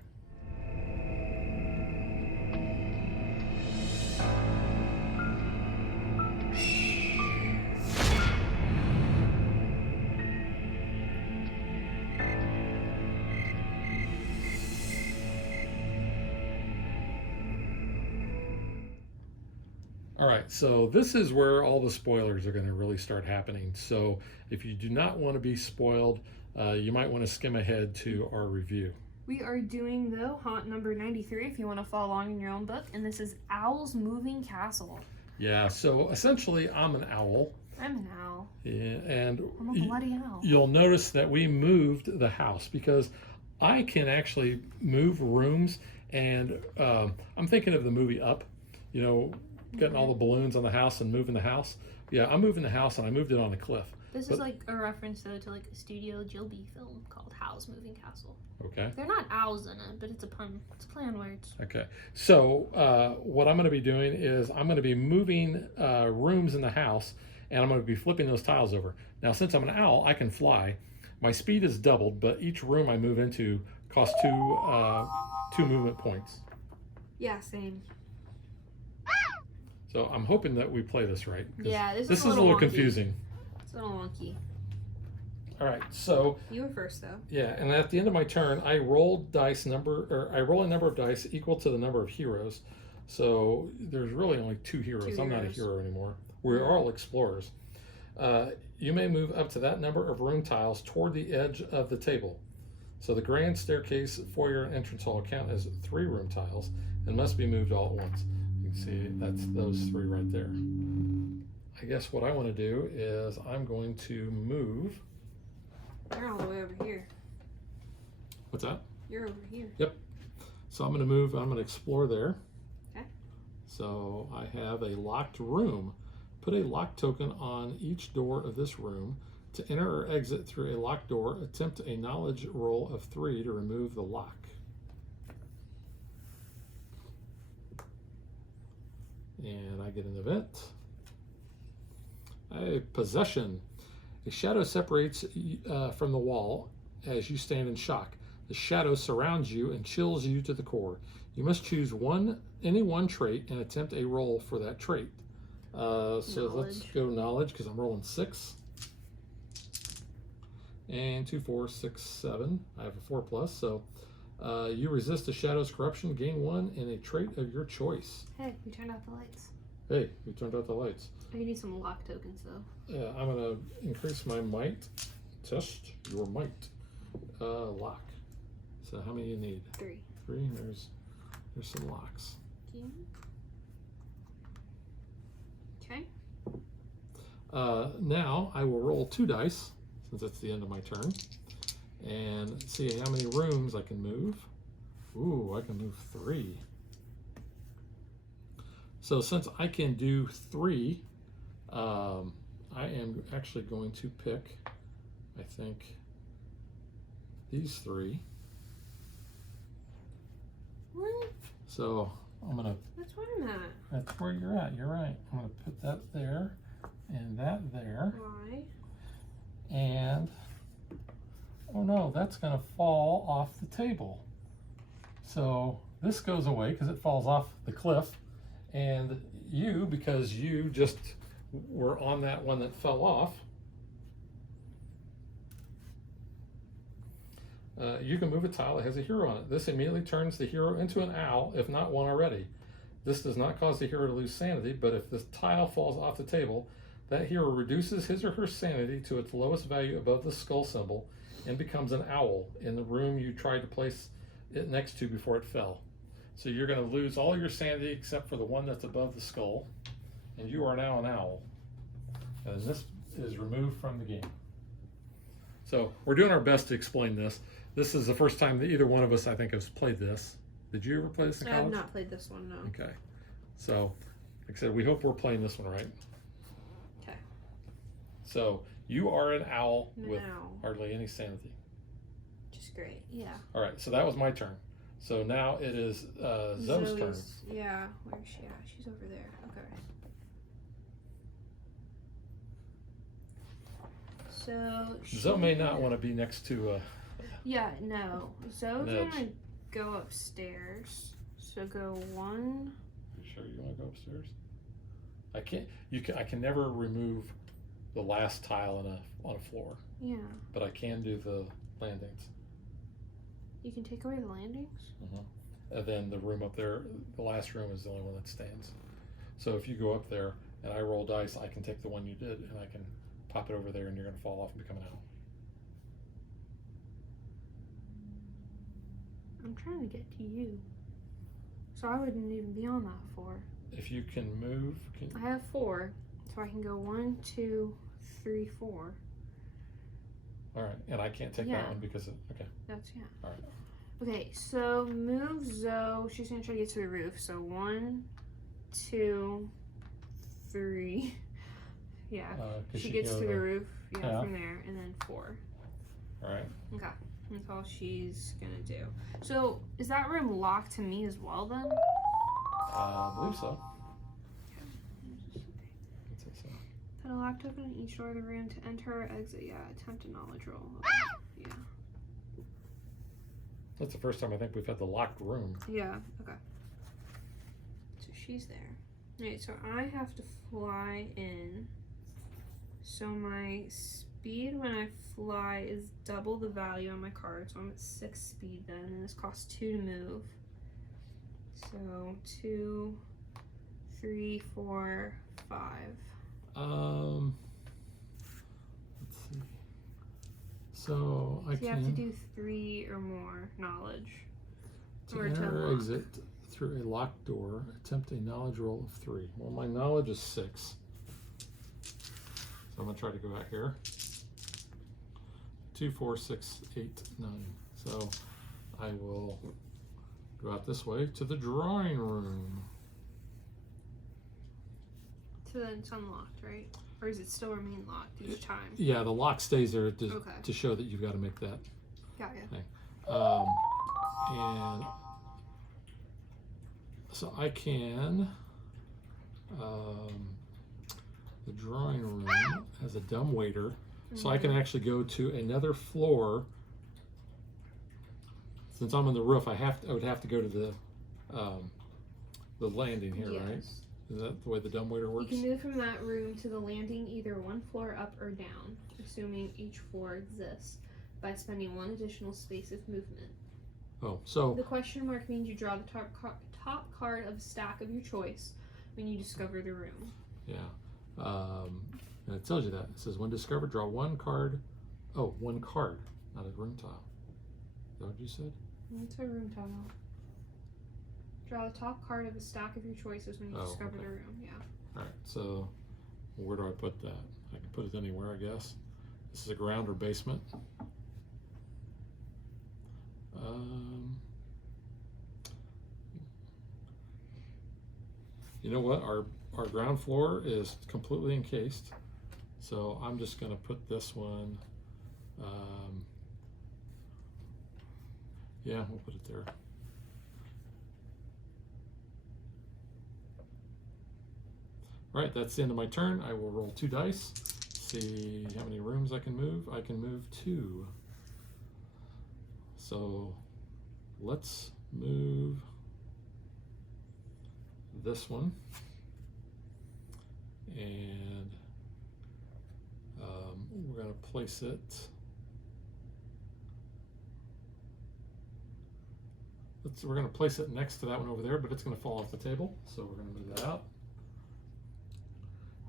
All right, so this is where all the spoilers are going to really start happening. So if you do not want to be spoiled, you might want to skim ahead to our review. We are doing the haunt number 93 if you want to follow along in your own book, and this is Owl's Moving Castle. Yeah, so essentially I'm an owl. I'm an owl. Yeah, and I'm a bloody owl. you'll notice that we moved the house because I can actually move rooms, and I'm thinking of the movie Up, you know, getting all the balloons on the house and moving the house. Yeah, I'm moving the house, and I moved it on a cliff. This is like a reference though to like a Studio Ghibli film called Howl's Moving Castle. Okay. They're not owls in it, but it's a pun. It's a play on words. Okay. So what I'm going to be doing is I'm going to be moving rooms in the house, and I'm going to be flipping those tiles over. Now, since I'm an owl, I can fly. My speed is doubled, but each room I move into costs two movement points. Yeah, same. So I'm hoping that we play this right. Yeah, this is a a little wonky. confusing. It's a little wonky. All right, so You were first though. yeah, and at the end of my turn, I roll I roll a number of dice equal to the number of heroes. So there's really only 2 heroes. I'm not a hero anymore. We're all explorers. You may move up to that number of room tiles toward the edge of the table. So the grand staircase, foyer, and entrance hall count as 3 room tiles and must be moved all at once. You can see that's those 3 right there. I guess what I want to do is I'm going to move. You're all the way over here. What's that? You're over here. Yep. So I'm going to move. I'm going to explore there. Okay. So I have a locked room. Put a lock token on each door of this room. To enter or exit through a locked door, attempt a knowledge roll of 3 to remove the lock. And I get an event. A possession. A shadow separates from the wall as you stand in shock. The shadow surrounds you and chills you to the core. You must choose any one trait and attempt a roll for that trait. So let's go knowledge because I'm rolling 6. And 2, 4, 6, 7. I have a 4+. So you resist the shadow's corruption, gain 1 in a trait of your choice. Hey, we turned out the lights. Hey, we turned out the lights. Oh, you need some lock tokens though. Yeah, I'm gonna increase my might. Test your might. Lock. So how many do you need? 3. 3. There's some locks. Okay. Now I will roll 2 dice since it's the end of my turn, and see how many rooms I can move. Ooh, I can move 3. So since I can do 3, I am actually going to pick, I think, these 3. What? So I'm gonna. That's where I'm at. That's where you're at. You're right. I'm gonna put that there, and that there. Why? And oh no, that's gonna fall off the table. So this goes away because it falls off the cliff, and you, because you just were on that one that fell off, you can move a tile that has a hero on it. This immediately turns the hero into an owl, if not one already. This does not cause the hero to lose sanity, but if this tile falls off the table, that hero reduces his or her sanity to its lowest value above the skull symbol and becomes an owl in the room you tried to place it next to before it fell. So you're going to lose all your sanity except for the one that's above the skull, and you are now an owl. And this is removed from the game. So we're doing our best to explain this. This is the first time that either one of us, I think, has played this. Did you ever play this in college? I have not played this one, no. Okay. So, like I said, we hope we're playing this one right. Okay. So, you are an owl with Now. hardly any sanity. Just great, yeah. All right, so that was my turn. So now it is Zoe's turn. Yeah, where's she at? She's over there. Okay. So Zoe may not want to be next to. Yeah, no. Zoe's Nudge. gonna go upstairs. So go 1. You sure you want to go upstairs? I can't. I can never remove the last tile on a floor. Yeah. But I can do the landings. You can take away the landings? And then the room up there, the last room is the only one that stands. So if you go up there and I roll dice, I can take the one you did and I can pop it over there and you're going to fall off and become an owl. I'm trying to get to you. So I wouldn't even be on that 4. If you can move... I have 4. So I can go 1, 2, 3, 4. All right, and I can't take Yeah. that one because okay. That's yeah. All right. Okay, so move Zoe. She's gonna try to get to the roof. So 1, 2, 3. Yeah. She gets to the roof. Yeah, from there, and then 4. All right. Okay. That's all she's gonna do. So is that room locked to me as well then? I believe so. Put a locked open on each door of the room to enter or exit. Yeah, attempt a knowledge roll. Okay. Yeah. That's the first time I think we've had the locked room. Yeah, okay. So she's there. Alright, so I have to fly in. So my speed when I fly is double the value on my card. So I'm at 6 speed then, and this costs 2 to move. So 2, 3, 4, 5. Let's see. So I So you have to do 3 or more knowledge. to enter or exit through a locked door, attempt a knowledge roll of 3. Well, my knowledge is 6. So I'm gonna try to go out here. 2, 4, 6, 8, 9. So I will go out this way to the drawing room. So then it's unlocked, right? Or does it still remain locked each time? Yeah, the lock stays there to show that you've got to make that Got ya. thing. And so I can, the drawing room has a dumbwaiter, so I can actually go to another floor. Since I'm on the roof, I would have to go to the landing here, Yes. right? Is that the way the dumbwaiter works? You can move from that room to the landing either 1 floor up or down, assuming each floor exists, by spending 1 additional space of movement. Oh, so The question mark means you draw the top card of a stack of your choice when you discover the room. yeah, and it tells you that. It says when discovered, draw 1 card. Oh, 1 card, not a room tile. Is that what you said? What's a room tile? Draw the top card of a stack of your choices when you discover the room. Yeah. All right. So where do I put that? I can put it anywhere, I guess. This is a ground or basement. You know what? Our ground floor is completely encased, so I'm just going to put this one. Yeah, we'll put it there. Right, that's the end of my turn. I will roll 2 dice, see how many rooms I can move. I can move 2. So let's move this one. And we're going to place it. We're going to place it next to that one over there, but it's going to fall off the table. So we're going to move that out.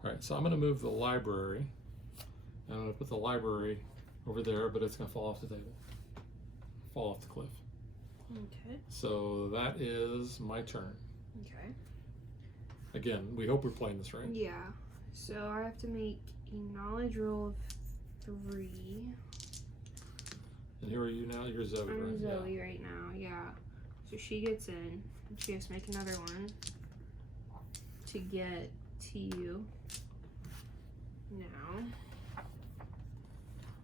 All right, so I'm going to move the library. I'm going to put the library over there, but it's going to fall off the table, fall off the cliff. Okay. So that is my turn. Okay. Again, we hope we're playing this right. Yeah. So I have to make a knowledge roll of 3. And who are you now? You're Zoe, right? I'm Zoe right now, yeah. So she gets in, and she has to make another one to get to you. Now,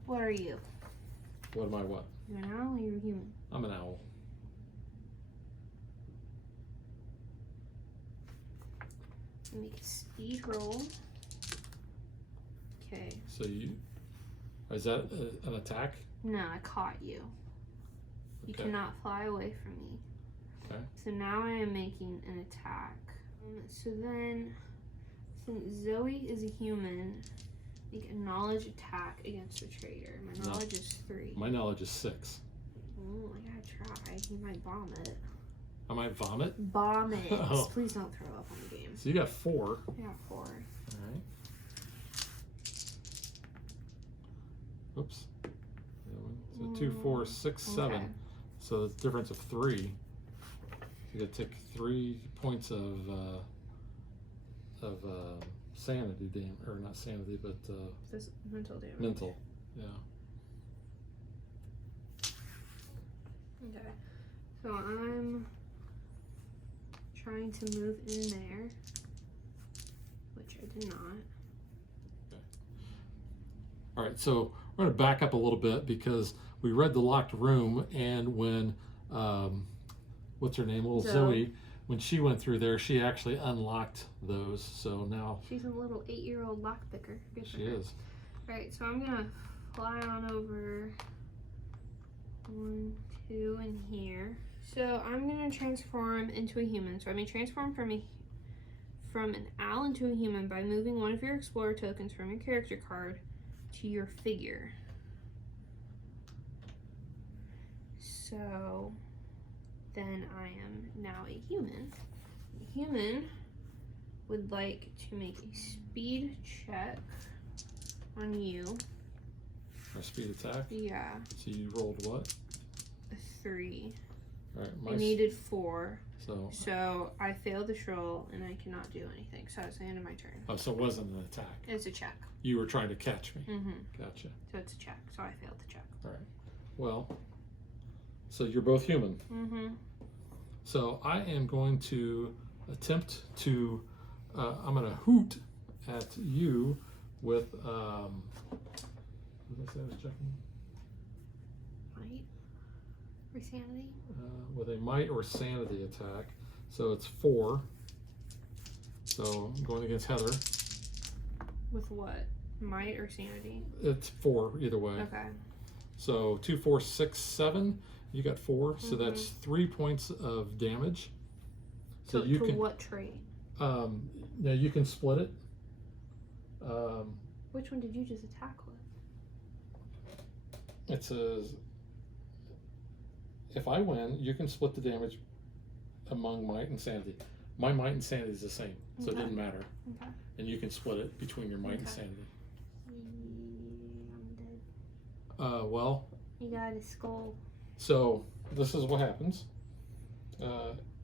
what are you? What am I? What? You're an owl or you're a human? I'm an owl. Make a speed roll. Okay. So is that an attack? No, I caught you. You Okay. cannot fly away from me. Okay. So now I am making an attack. So then, since Zoe is a human, make a knowledge attack against the traitor. My knowledge is 3. My knowledge is 6. Oh, I gotta try. You might bomb it. I might vomit. Bomb it. Oh. Please don't throw up on the game. So you got 4. I got 4. All right. Oops. So 2, 4, 6, 7. Okay. So the difference of 3. You got to take 3 points of sanity damage, or not sanity, but This mental damage. mental. Yeah. Okay. So I'm trying to move in there, which I did not. Okay. All right, so we're going to back up a little bit because we read the locked room, and when what's her name, little Zoe, when she went through there, she actually unlocked those. So now she's a little 8-year-old lockpicker. She is. All right, so I'm gonna fly on over 1, 2, in here. So I'm gonna transform into a human. So I'm gonna transform from an owl into a human by moving one of your explorer tokens from your character card to your figure. So then I am now a human. A human would like to make a speed check on you. Our speed attack? Yeah. So you rolled what? A 3. All right, I needed 4. So I failed this roll and I cannot do anything. So it's the end of my turn. Oh, so it wasn't an attack. It's a check. You were trying to catch me. Mm-hmm. Gotcha. So it's a check. So I failed the check. All right. Well, so you're both human. Mm-hmm. So I am going to attempt to, I'm going to hoot at you with, what did I say I was checking? Might or sanity? With a might or sanity attack. So it's 4. So I'm going against Heather. With what? Might or sanity? It's 4 either way. Okay. So 2, 4, 6, 7. You got 4, so that's 3 points of damage. So you can. What trait? Now you can split it. Which one did you just attack with? It says if I win, you can split the damage among might and sanity. My might and sanity is the same, so it didn't matter. Okay. And you can split it between your might and sanity. I'm dead. Well. You got a skull. So this is what happens.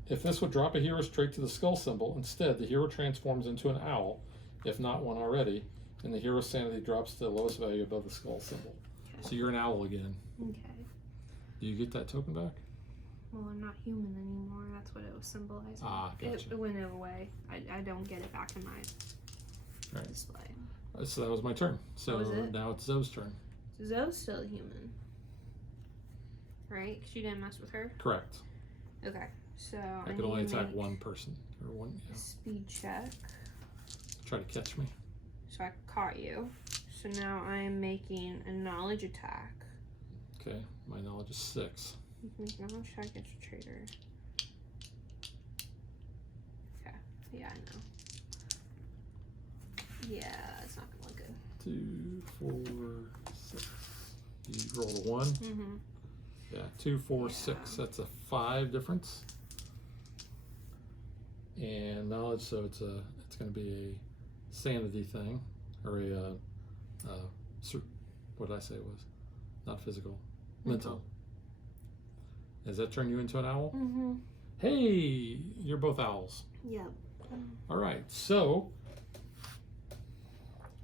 If this would drop a hero's trait to the skull symbol, instead the hero transforms into an owl, if not one already, and the hero's sanity drops to the lowest value above the skull symbol. Okay. So you're an owl again. Okay. Do you get that token back? Well, I'm not human anymore. That's what it was symbolizing. Ah, gotcha. It went away. I don't get it back in my display. So that was my turn. So it? now it's Zoe's turn. So Zoe's still a human. Right? Because you didn't mess with her? Correct. Okay. So I could only attack one person. Or one, yeah. Speed check. Try to catch me. So I caught you. So now I'm making a knowledge attack. Okay. My knowledge is 6. You can make knowledge attack against a traitor. Okay. Yeah, I know. Yeah, it's not gonna look good. 2, 4, 6. You rolled a 1? Mm-hmm. Yeah, 2, 4, 6. That's a 5 difference. And knowledge, so it's going to be a sanity thing, or what did I say it was? Not physical, mental. Does that turn you into an owl? Mm-hmm. Hey, you're both owls. Yep. All right, so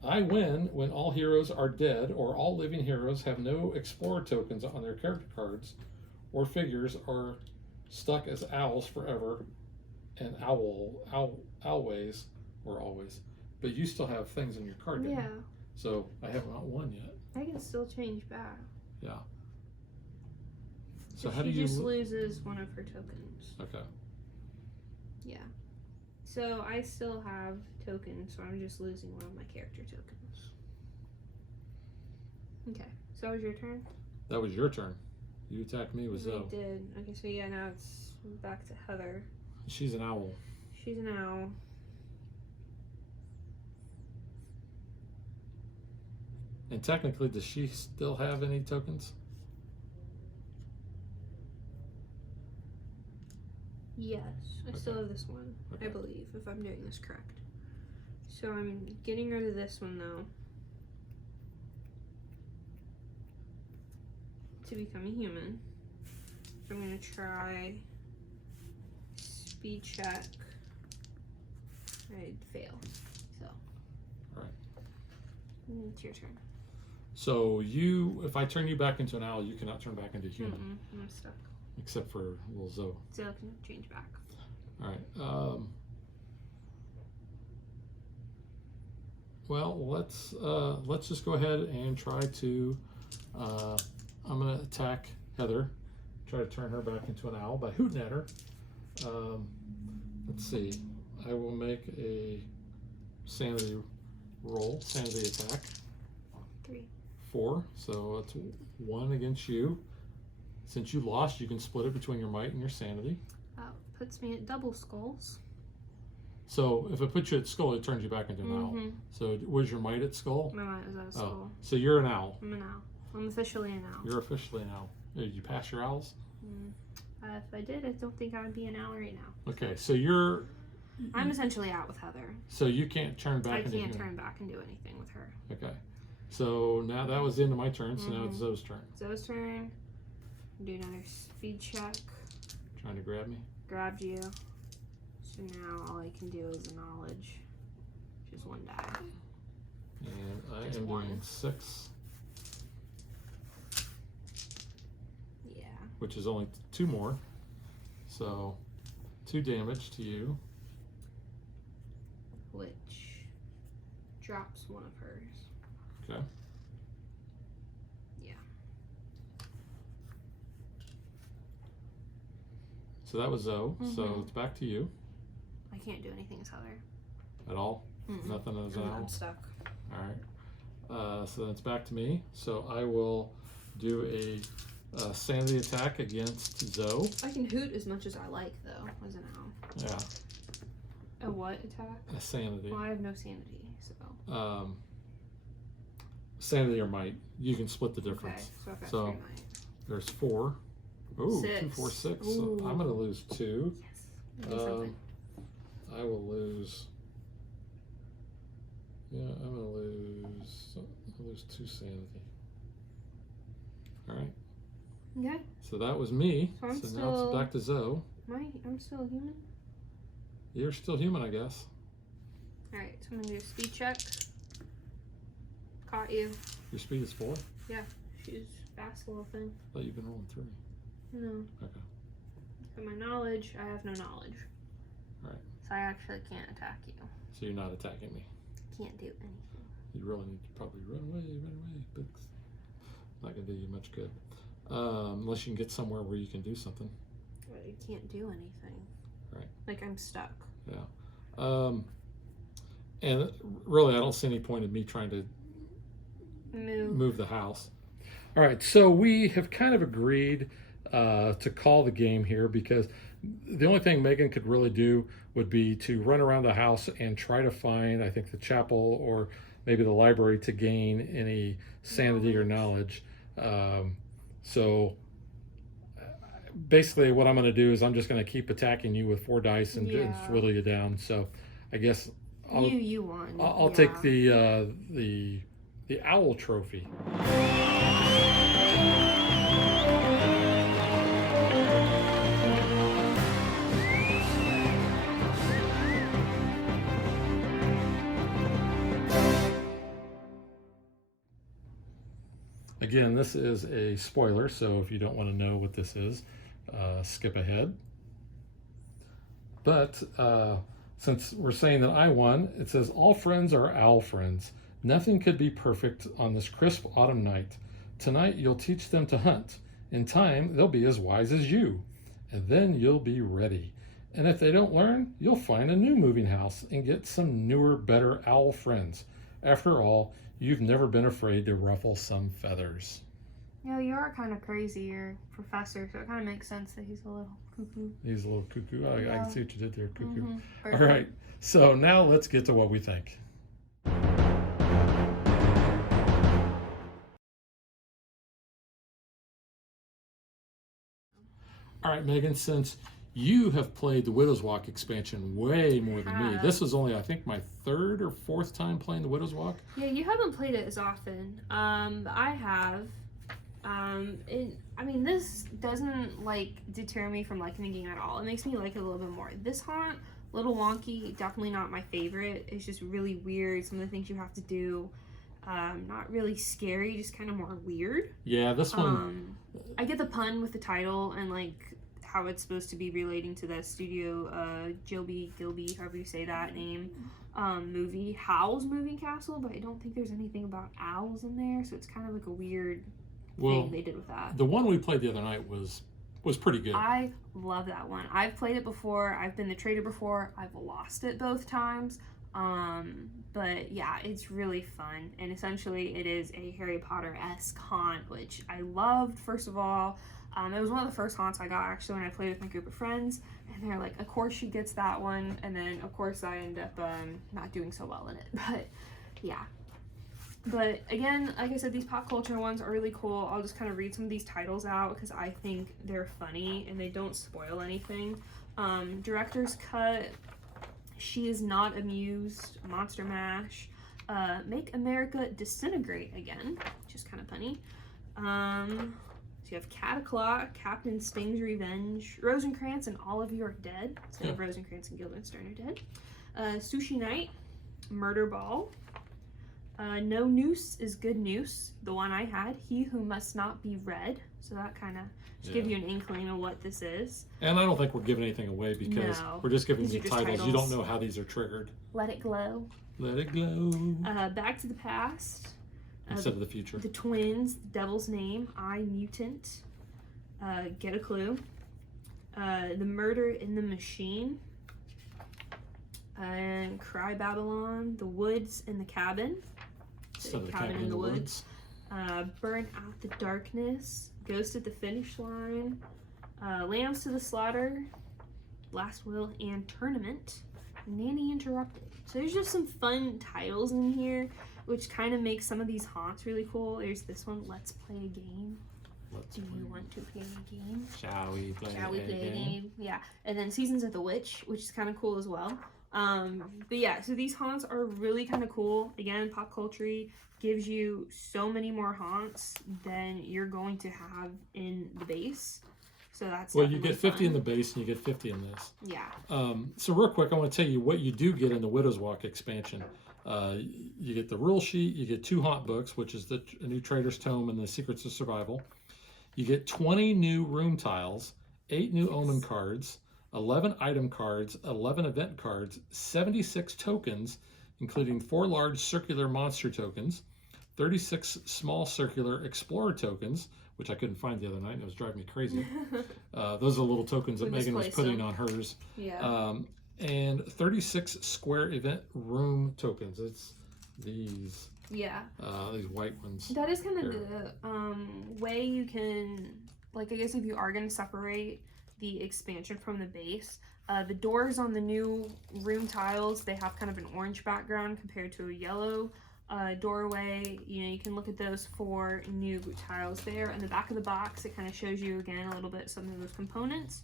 I win when all heroes are dead or all living heroes have no explorer tokens on their character cards or figures are stuck as owls forever and always, but you still have things in your card game. Yeah. So I haven't won yet. I can still change back. Yeah. So But how do you? She just loses one of her tokens. Okay. Yeah. So I still have tokens, so I'm just losing one of my character tokens. Okay. So that was your turn? That was your turn. You attacked me with Zoe. I did. Okay, so yeah, now it's back to Heather. She's an owl. She's an owl. And technically, does she still have any tokens? Yes, I still Okay. have this one, Okay. I believe, if I'm doing this correct. So I'm getting rid of this one though, to become a human. I'm gonna try speed check. I failed, so. Alright. It's your turn. So if I turn you back into an owl, you cannot turn back into a human. I'm stuck. except for little Zoe. So I can change back. All right. Well, let's just go ahead and try to. I'm going to attack Heather. Try to turn her back into an owl by hooting at her. Let's see. I will make a sanity roll, sanity attack. 3. 4. So it's 1 against you. Since you lost, you can split it between your might and your sanity. Puts me at double skulls. So if it puts you at skull, it turns you back into an owl. So was your might at skull? My might was at a skull. Oh, so you're an owl. I'm an owl. I'm officially an owl. You're officially an owl. Did you pass your owls? If I did, I don't think I would be an owl right now. Okay, so you're... I'm essentially out with Heather. So you can't turn back I into can't human. turn back and do anything with her. Okay. So now that was the end of my turn, so now it's Zoe's turn. Zoe's turn. Do another speed check. Trying to grab me? Grabbed you. So now all I can do is a knowledge. Just 1 die. And I Just am 1. doing 6. Yeah. Which is only 2 more. So 2 damage to you. Which drops one of hers. Okay. Yeah. So that was Zoe. So it's back to you. I can't do anything as Heather. At all? Nothing as an I'm owl? stuck. Alright. So then it's back to me. So I will do a sanity attack against Zoe. I can hoot as much as I like, though, as an owl. Yeah. A what attack? A sanity. Well, I have no sanity, so. Sanity or might. You can split the difference. Okay, so I've got So 3 might. there's 4. Ooh, 6. 2, 4, 6. So Ooh. I'm gonna lose 2. Yes. Do something. I will lose. Yeah, I'm gonna lose. I'll lose 2 sanity. All right. Okay. So that was me. So I'm So now it's back to Zoe. I'm still a human? You're still human, I guess. Alright, so I'm gonna do a speed check. Caught you. Your speed is 4. She's fast little thing. I thought you've been rolling 3. No. Okay. For my knowledge, I have no knowledge. All right. So I actually can't attack you. So you're not attacking me. Can't do anything. You really need to probably run away, but it's not gonna do you much good. Unless you can get somewhere where you can do something. I can't do anything. Right. Like I'm stuck. Yeah. And really, I don't see any point in me trying to move the house. All right, so we have kind of agreed to call the game here because the only thing Megan could really do would be to run around the house and try to find, I think, the chapel or maybe the library to gain any sanity or knowledge. So basically what I'm going to do is I'm just going to keep attacking you with 4 dice and whittle you down. So I guess you won. I'll take the owl trophy. Again, this is a spoiler, so if you don't want to know what this is, skip ahead. But since we're saying that I won, it says, all friends are owl friends. Nothing could be perfect on this crisp autumn night. Tonight you'll teach them to hunt. In time, they'll be as wise as you. And then you'll be ready. And if they don't learn, you'll find a new moving house and get some newer, better owl friends. After all, you've never been afraid to ruffle some feathers. Yeah, you are kind of crazy. You're a professor, so it kind of makes sense that he's a little cuckoo. He's a little cuckoo. I can see what you did there, cuckoo. Mm-hmm. All right, so now let's get to what we think. All right, Megan, since you have played the Widow's Walk expansion way more than me. This was only, I think, my 3rd or 4th time playing the Widow's Walk. Yeah, you haven't played it as often. I have. I mean, this doesn't, like, deter me from liking the game at all. It makes me like it a little bit more. This haunt, a little wonky, definitely not my favorite. It's just really weird, some of the things you have to do. Not really scary, just kind of more weird. Yeah, this one. I get the pun with the title and like how it's supposed to be relating to that Studio Gilby, however you say that name, movie, Howl's Moving Castle, but I don't think there's anything about owls in there, so it's kind of like a weird thing they did with that. The one we played the other night was pretty good. I love that one. I've played it before. I've been the trader before. I've lost it both times. But yeah, it's really fun. And essentially it is a Harry Potter-esque haunt, which I loved, first of all. It was one of the first haunts I got actually when I played with my group of friends. And they're like, of course she gets that one. And then of course I end up not doing so well in it. But yeah. But again, like I said, these pop culture ones are really cool. I'll just kind of read some of these titles out because I think they're funny and they don't spoil anything. Director's Cut, She Is Not Amused, Monster Mash, Make America Disintegrate Again, which is kind of funny. So you have Cataclaw, Captain Sting's Revenge, Rosencrantz and All of You Are Dead. So you have Rosencrantz and Guildenstern are dead. Sushi Night, Murder Ball, No Noose is Good Noose, the one I had, He Who Must Not Be Read. So that kind of gives you an inkling of what this is. And I don't think we're giving anything away because we're just giving you titles. You don't know how these are triggered. Let It Glow. Let It Glow. Back to the Past. Instead of the Future. The Twins, The Devil's Name, I, Mutant, Get a Clue, The Murder in the Machine, and Cry Babylon, The Woods in the Cabin, The Cabin in the Woods, Burn Out the Darkness, Ghost at the Finish Line, Lambs to the Slaughter, Last Will, and Tournament, Nanny Interrupted. So there's just some fun titles in here, which kind of makes some of these haunts really cool. There's this one, Let's Play a Game. Do you want to play a game? Shall we play a game? Yeah. And then Seasons of the Witch, which is kind of cool as well. But yeah, so these haunts are really kind of cool. Again, pop culture gives you so many more haunts than you're going to have in the base. So that's you get 50 fun. in the base and you get 50 in this. Yeah. So real quick, I want to tell you what you do get in the Widow's Walk expansion. You get the rule sheet, you get 2 haunt books, which is a new Trader's Tome and the Secrets of Survival. You get 20 new room tiles, 8 new omen cards, 11 item cards, 11 event cards, 76 tokens, including 4 large circular monster tokens, 36 small circular explorer tokens, which I couldn't find the other night and it was driving me crazy. Those are the little tokens that Megan was putting on hers. Yeah. And 36 square event room tokens. It's these. Yeah. These white ones. That is kind of the way you can, like, I guess if you are going to separate the expansion from the base, the doors on the new room tiles, they have kind of an orange background compared to a yellow doorway. You know, you can look at those 4 new tiles there. In the back of the box, it kind of shows you again a little bit some of those components.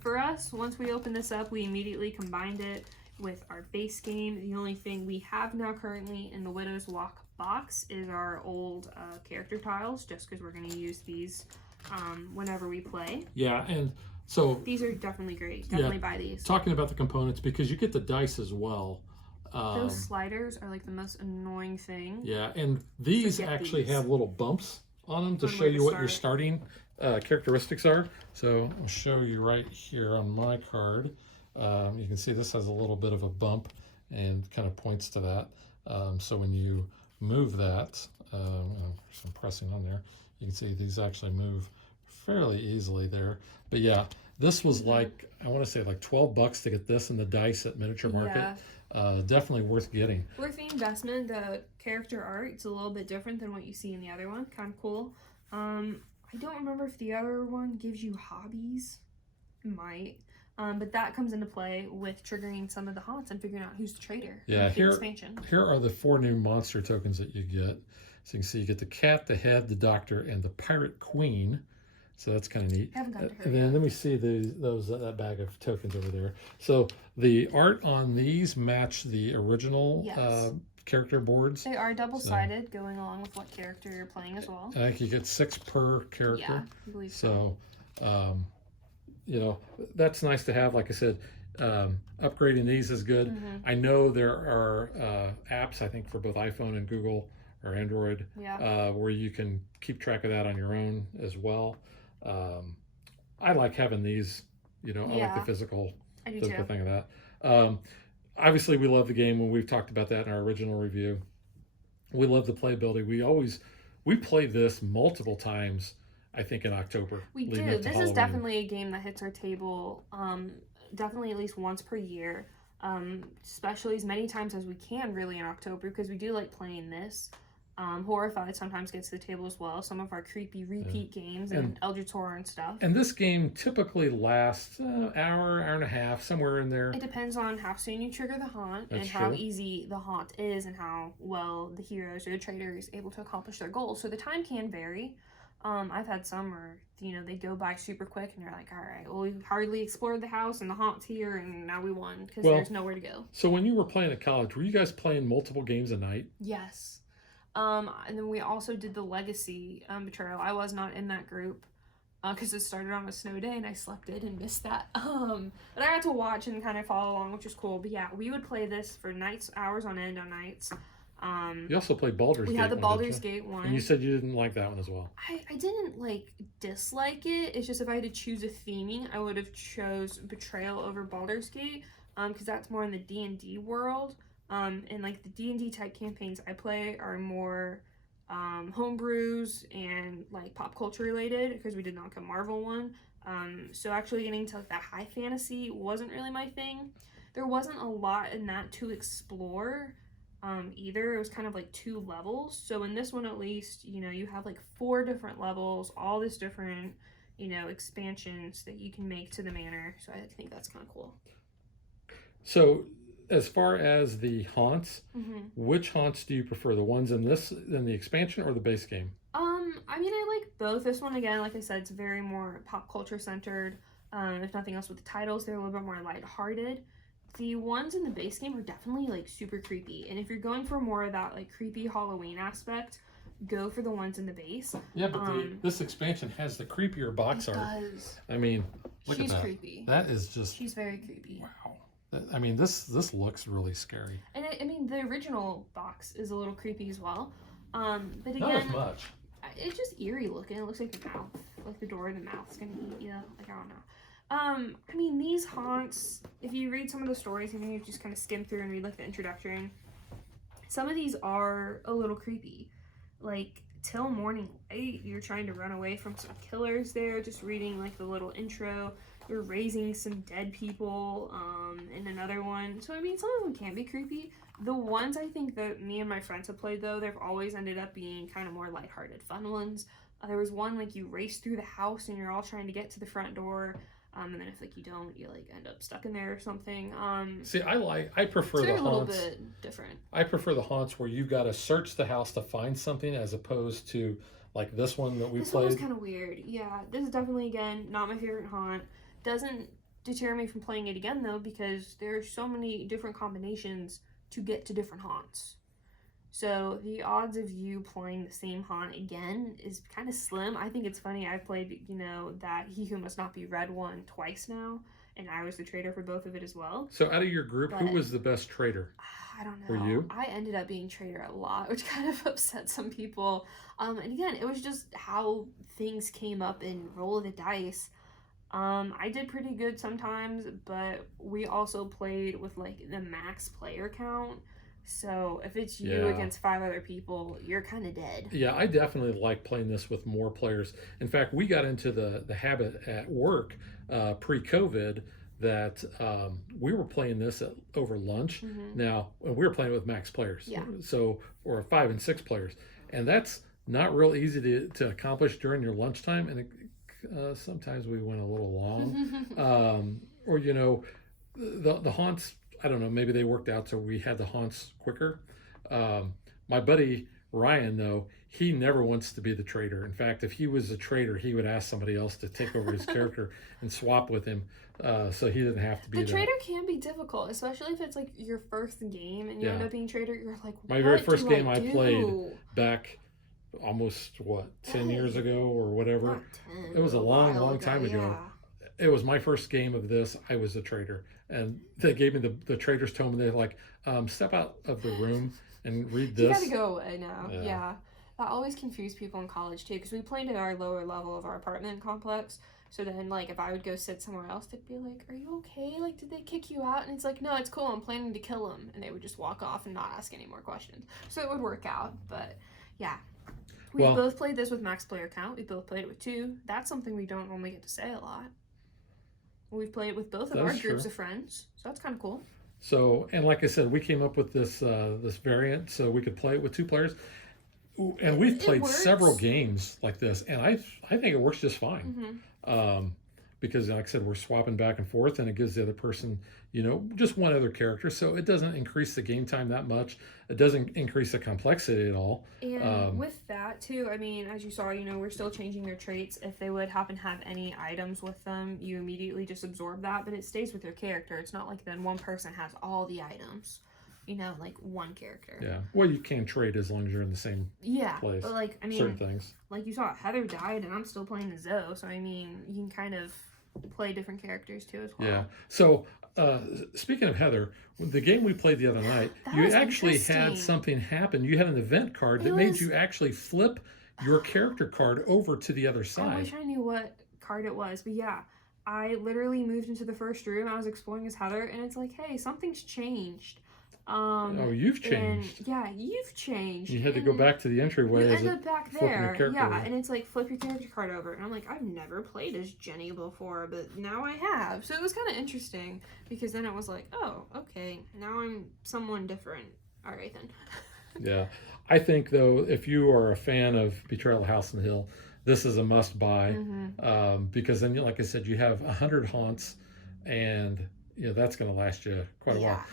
For us, once we open this up, we immediately combined it with our base game. The only thing we have now currently in the Widow's Walk box is our old character tiles, just because we're going to use these whenever we play. Yeah, and so these are definitely great. Definitely buy these. Talking about the components, because you get the dice as well. Those sliders are like the most annoying thing. Yeah, and these actually have little bumps on them to show you what your starting characteristics are. So I'll show you right here on my card. You can see this has a little bit of a bump and kind of points to that. So when you move that, I'm pressing on there, you can see these actually move fairly easily there. But yeah, this was like, I want to say like $12 to get this and the dice at Miniature Market. Yeah. Definitely worth getting. Worth the investment. The character art, it's a little bit different than what you see in the other one. Kind of cool. I don't remember if the other one gives you hobbies. It might. But that comes into play with triggering some of the haunts and figuring out who's the traitor. Yeah, here are the 4 new monster tokens that you get. So you can see you get the cat, the head, the doctor, and the pirate queen. So that's kind of neat. Haven't gotten to her and then let me see that bag of tokens over there. So the art on these match the original character boards. They are double-sided, going along with what character you're playing as well. I think you get 6 per character. Yeah, I believe so. So, you know, that's nice to have. Like I said, Upgrading these is good. Mm-hmm. I know there are apps, I think, for both iPhone and Google or Android, where you can keep track of that on your own as well. I like having these, I like the physical thing of that. Obviously, we love the game, and we've talked about that in our original review. We love the playability. We played this multiple times, I think, in October. We do. This Halloween. Is definitely a game that hits our table definitely at least once per year, especially as many times as we can really in October, because we do like playing this. Horrified sometimes gets to the table as well. Some of our creepy repeat games and Eldritch Horror and stuff. And this game typically lasts hour and a half, somewhere in there. It depends on how soon you trigger the haunt. That's and how true. Easy the haunt is and how well the heroes or the traitor is able to accomplish their goals. So the time can vary. I've had some where, they go by super quick and you're like, all right, well, we hardly explored the house and the haunt's here and now we won because there's nowhere to go. So when you were playing at college, were you guys playing multiple games a night? Yes. And then we also did the Legacy Betrayal. I was not in that group because it started on a snow day and I slept in and missed that. But I got to watch and kind of follow along, which is cool. But yeah, we would play this for nights, hours on end on nights. You also played Baldur's Gate. We had the Baldur's Gate one. And you said you didn't like that one as well. I didn't dislike it. It's just if I had to choose a theming, I would have chose Betrayal over Baldur's Gate because that's more in the D&D world. And the D&D type campaigns I play are more homebrews and pop culture related because we did not get Marvel one. So actually getting to that high fantasy wasn't really my thing. There wasn't a lot in that to explore. Either. It was kind of 2 levels. So in this one, at least, you have 4 different levels, all this different, expansions that you can make to the manor. So I think that's kind of cool. So as far as the haunts, which haunts do you prefer? The ones in the expansion or the base game? I like both. This one, again, like I said, it's very more pop culture centered. If nothing else with the titles, they're a little bit more lighthearted. The ones in the base game are definitely super creepy, and if you're going for more of that creepy Halloween aspect, go for the ones in the base. Yeah, but this expansion has the creepier box art. It does. I mean, look at that. She's creepy. That is just. She's very creepy. Wow. I mean, this looks really scary. And the original box is a little creepy as well. But again, not as much. It's just eerie looking. It looks like the mouth, the door of the mouth's gonna eat you. I don't know. These haunts, if you read some of the stories, and you just kind of skim through and read the introduction, some of these are a little creepy. Till morning light, you're trying to run away from some killers there, just reading the little intro. You're raising some dead people in another one. So some of them can be creepy. The ones I think that me and my friends have played, though, they've always ended up being kind of more lighthearted, fun ones. There was one you race through the house and you're all trying to get to the front door. And then if you don't, you end up stuck in there or something. See, I prefer the haunts. A little bit different. I prefer the haunts where you got to search the house to find something, as opposed to this one that we played. This one was kind of weird. Yeah, this is definitely, again, not my favorite haunt. Doesn't deter me from playing it again though, because there's so many different combinations to get to different haunts. So the odds of you playing the same haunt again is kind of slim. I think it's funny. I've played, that He Who Must Not Be Read one twice now, and I was the traitor for both of it as well. So out of your group, who was the best traitor? I don't know. For you? I ended up being traitor a lot, which kind of upset some people. And again, it was just how things came up in roll of the dice. I did pretty good sometimes, but we also played with the max player count. So if it's you against 5 other people, you're kind of dead. Yeah, I definitely like playing this with more players. In fact, we got into the habit at work pre-COVID that we were playing this over lunch. Now, we were playing with max players, so or 5 and 6 players, and that's not real easy to accomplish during your lunchtime. And sometimes we went a little long, or the haunts. I don't know, maybe they worked out so we had the haunts quicker. My buddy Ryan, though, he never wants to be the traitor. In fact, if he was a traitor, he would ask somebody else to take over his character and swap with him, so he didn't have to be the traitor. Can be difficult, especially if it's your first game and you end up being traitor. You're like, what my very first game I played back almost 10 years ago or whatever. Not 10, it was a long time ago. Yeah. It was my first game of this. I was a traitor. and they gave me the trader's tome, and they're like, step out of the room and read this. You gotta go away now. Yeah. That always confused people in college too, because we played at our lower level of our apartment complex. So then, like, if I would go sit somewhere else, they'd be like, "Are you okay? Like, did they kick you out?" And it's like, "No, it's cool. I'm planning to kill them." And they would just walk off and not ask any more questions. So it would work out. But yeah, we both played this with max player count. We both played it with 2. That's something we don't normally get to say a lot. We've played it with both of our groups of friends, so that's kind of cool. So, and like I said, we came up with this this variant so we could play it with 2 players. And we've played several games like this, and I think it works just fine. Because, like I said, we're swapping back and forth, and it gives the other person, you know, just one other character. So it doesn't increase the game time that much. It doesn't increase the complexity at all. And with that, too, I mean, as you saw, you know, we're still changing their traits. If they would happen to have any items with them, you immediately just absorb that, but it stays with your character. It's not like then one person has all the items. You know, like one character. Yeah. Well, you can trade as long as you're in the same place. But like, I mean, certain things. Like you saw, Heather died, and I'm still playing the Zoe. So I mean, you can kind of play different characters too as well. Yeah. So speaking of Heather, the game we played the other night, you actually had something happen. You had an event card that made you actually flip your character card over to the other side. I wish I knew what card it was, but yeah. I literally moved into the first room. I was exploring as Heather, and it's like, hey, something's changed. You've changed. Yeah, you've changed. You had to go back to the entryway. You end up back there. Yeah, over. And it's like flip your character card over. And I'm like, I've never played as Jenny before, but now I have. So it was kind of interesting because then it was like, oh, okay, now I'm someone different. All right then. Yeah, I think though, if you are a fan of Betrayal, House on the Hill, this is a must buy because then, like I said, you have 100 haunts, and you know that's going to last you quite a while.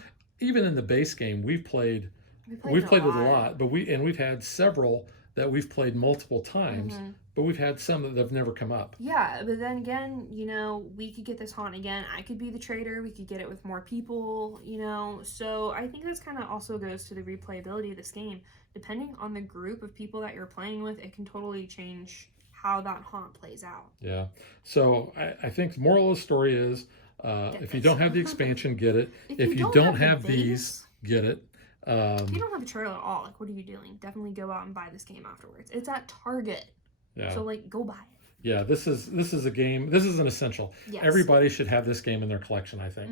Even in the base game, we've played it a lot, but we've had several that we've played multiple times, but we've had some that have never come up. Yeah, but then again, you know, we could get this haunt again. I could be the trader. We could get it with more people, you know. So I think that's kind of also goes to the replayability of this game. Depending on the group of people that you're playing with, it can totally change how that haunt plays out. Yeah. So I think the moral of the story is, if you don't have the expansion, get it. If you don't have these, get it. If you don't have a trailer at all, like, what are you doing? Definitely go out and buy this game afterwards. It's at Target. Yeah. So, like, go buy it. Yeah, this is a game. This is an essential. Yes. Everybody should have this game in their collection, I think.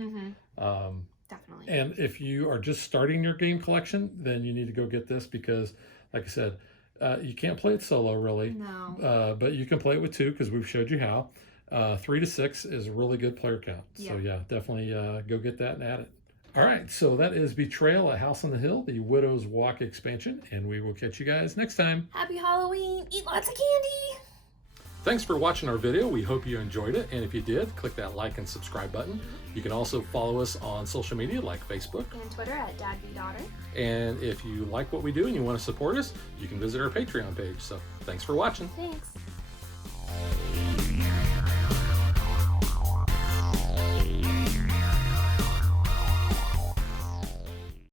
Definitely. And if you are just starting your game collection, then you need to go get this because, like I said, you can't play it solo, really. No. But you can play it with 2 because we've showed you how. 3 to 6 is a really good player count. So yeah, definitely go get that and add it. All right, so that is Betrayal at House on the Hill, the Widow's Walk expansion, and we will catch you guys next time. Happy Halloween! Eat lots of candy! Thanks for watching our video. We hope you enjoyed it, and if you did, click that like and subscribe button. You can also follow us on social media like Facebook and Twitter at DadBeDaughter. And if you like what we do and you want to support us, you can visit our Patreon page. So thanks for watching. Thanks.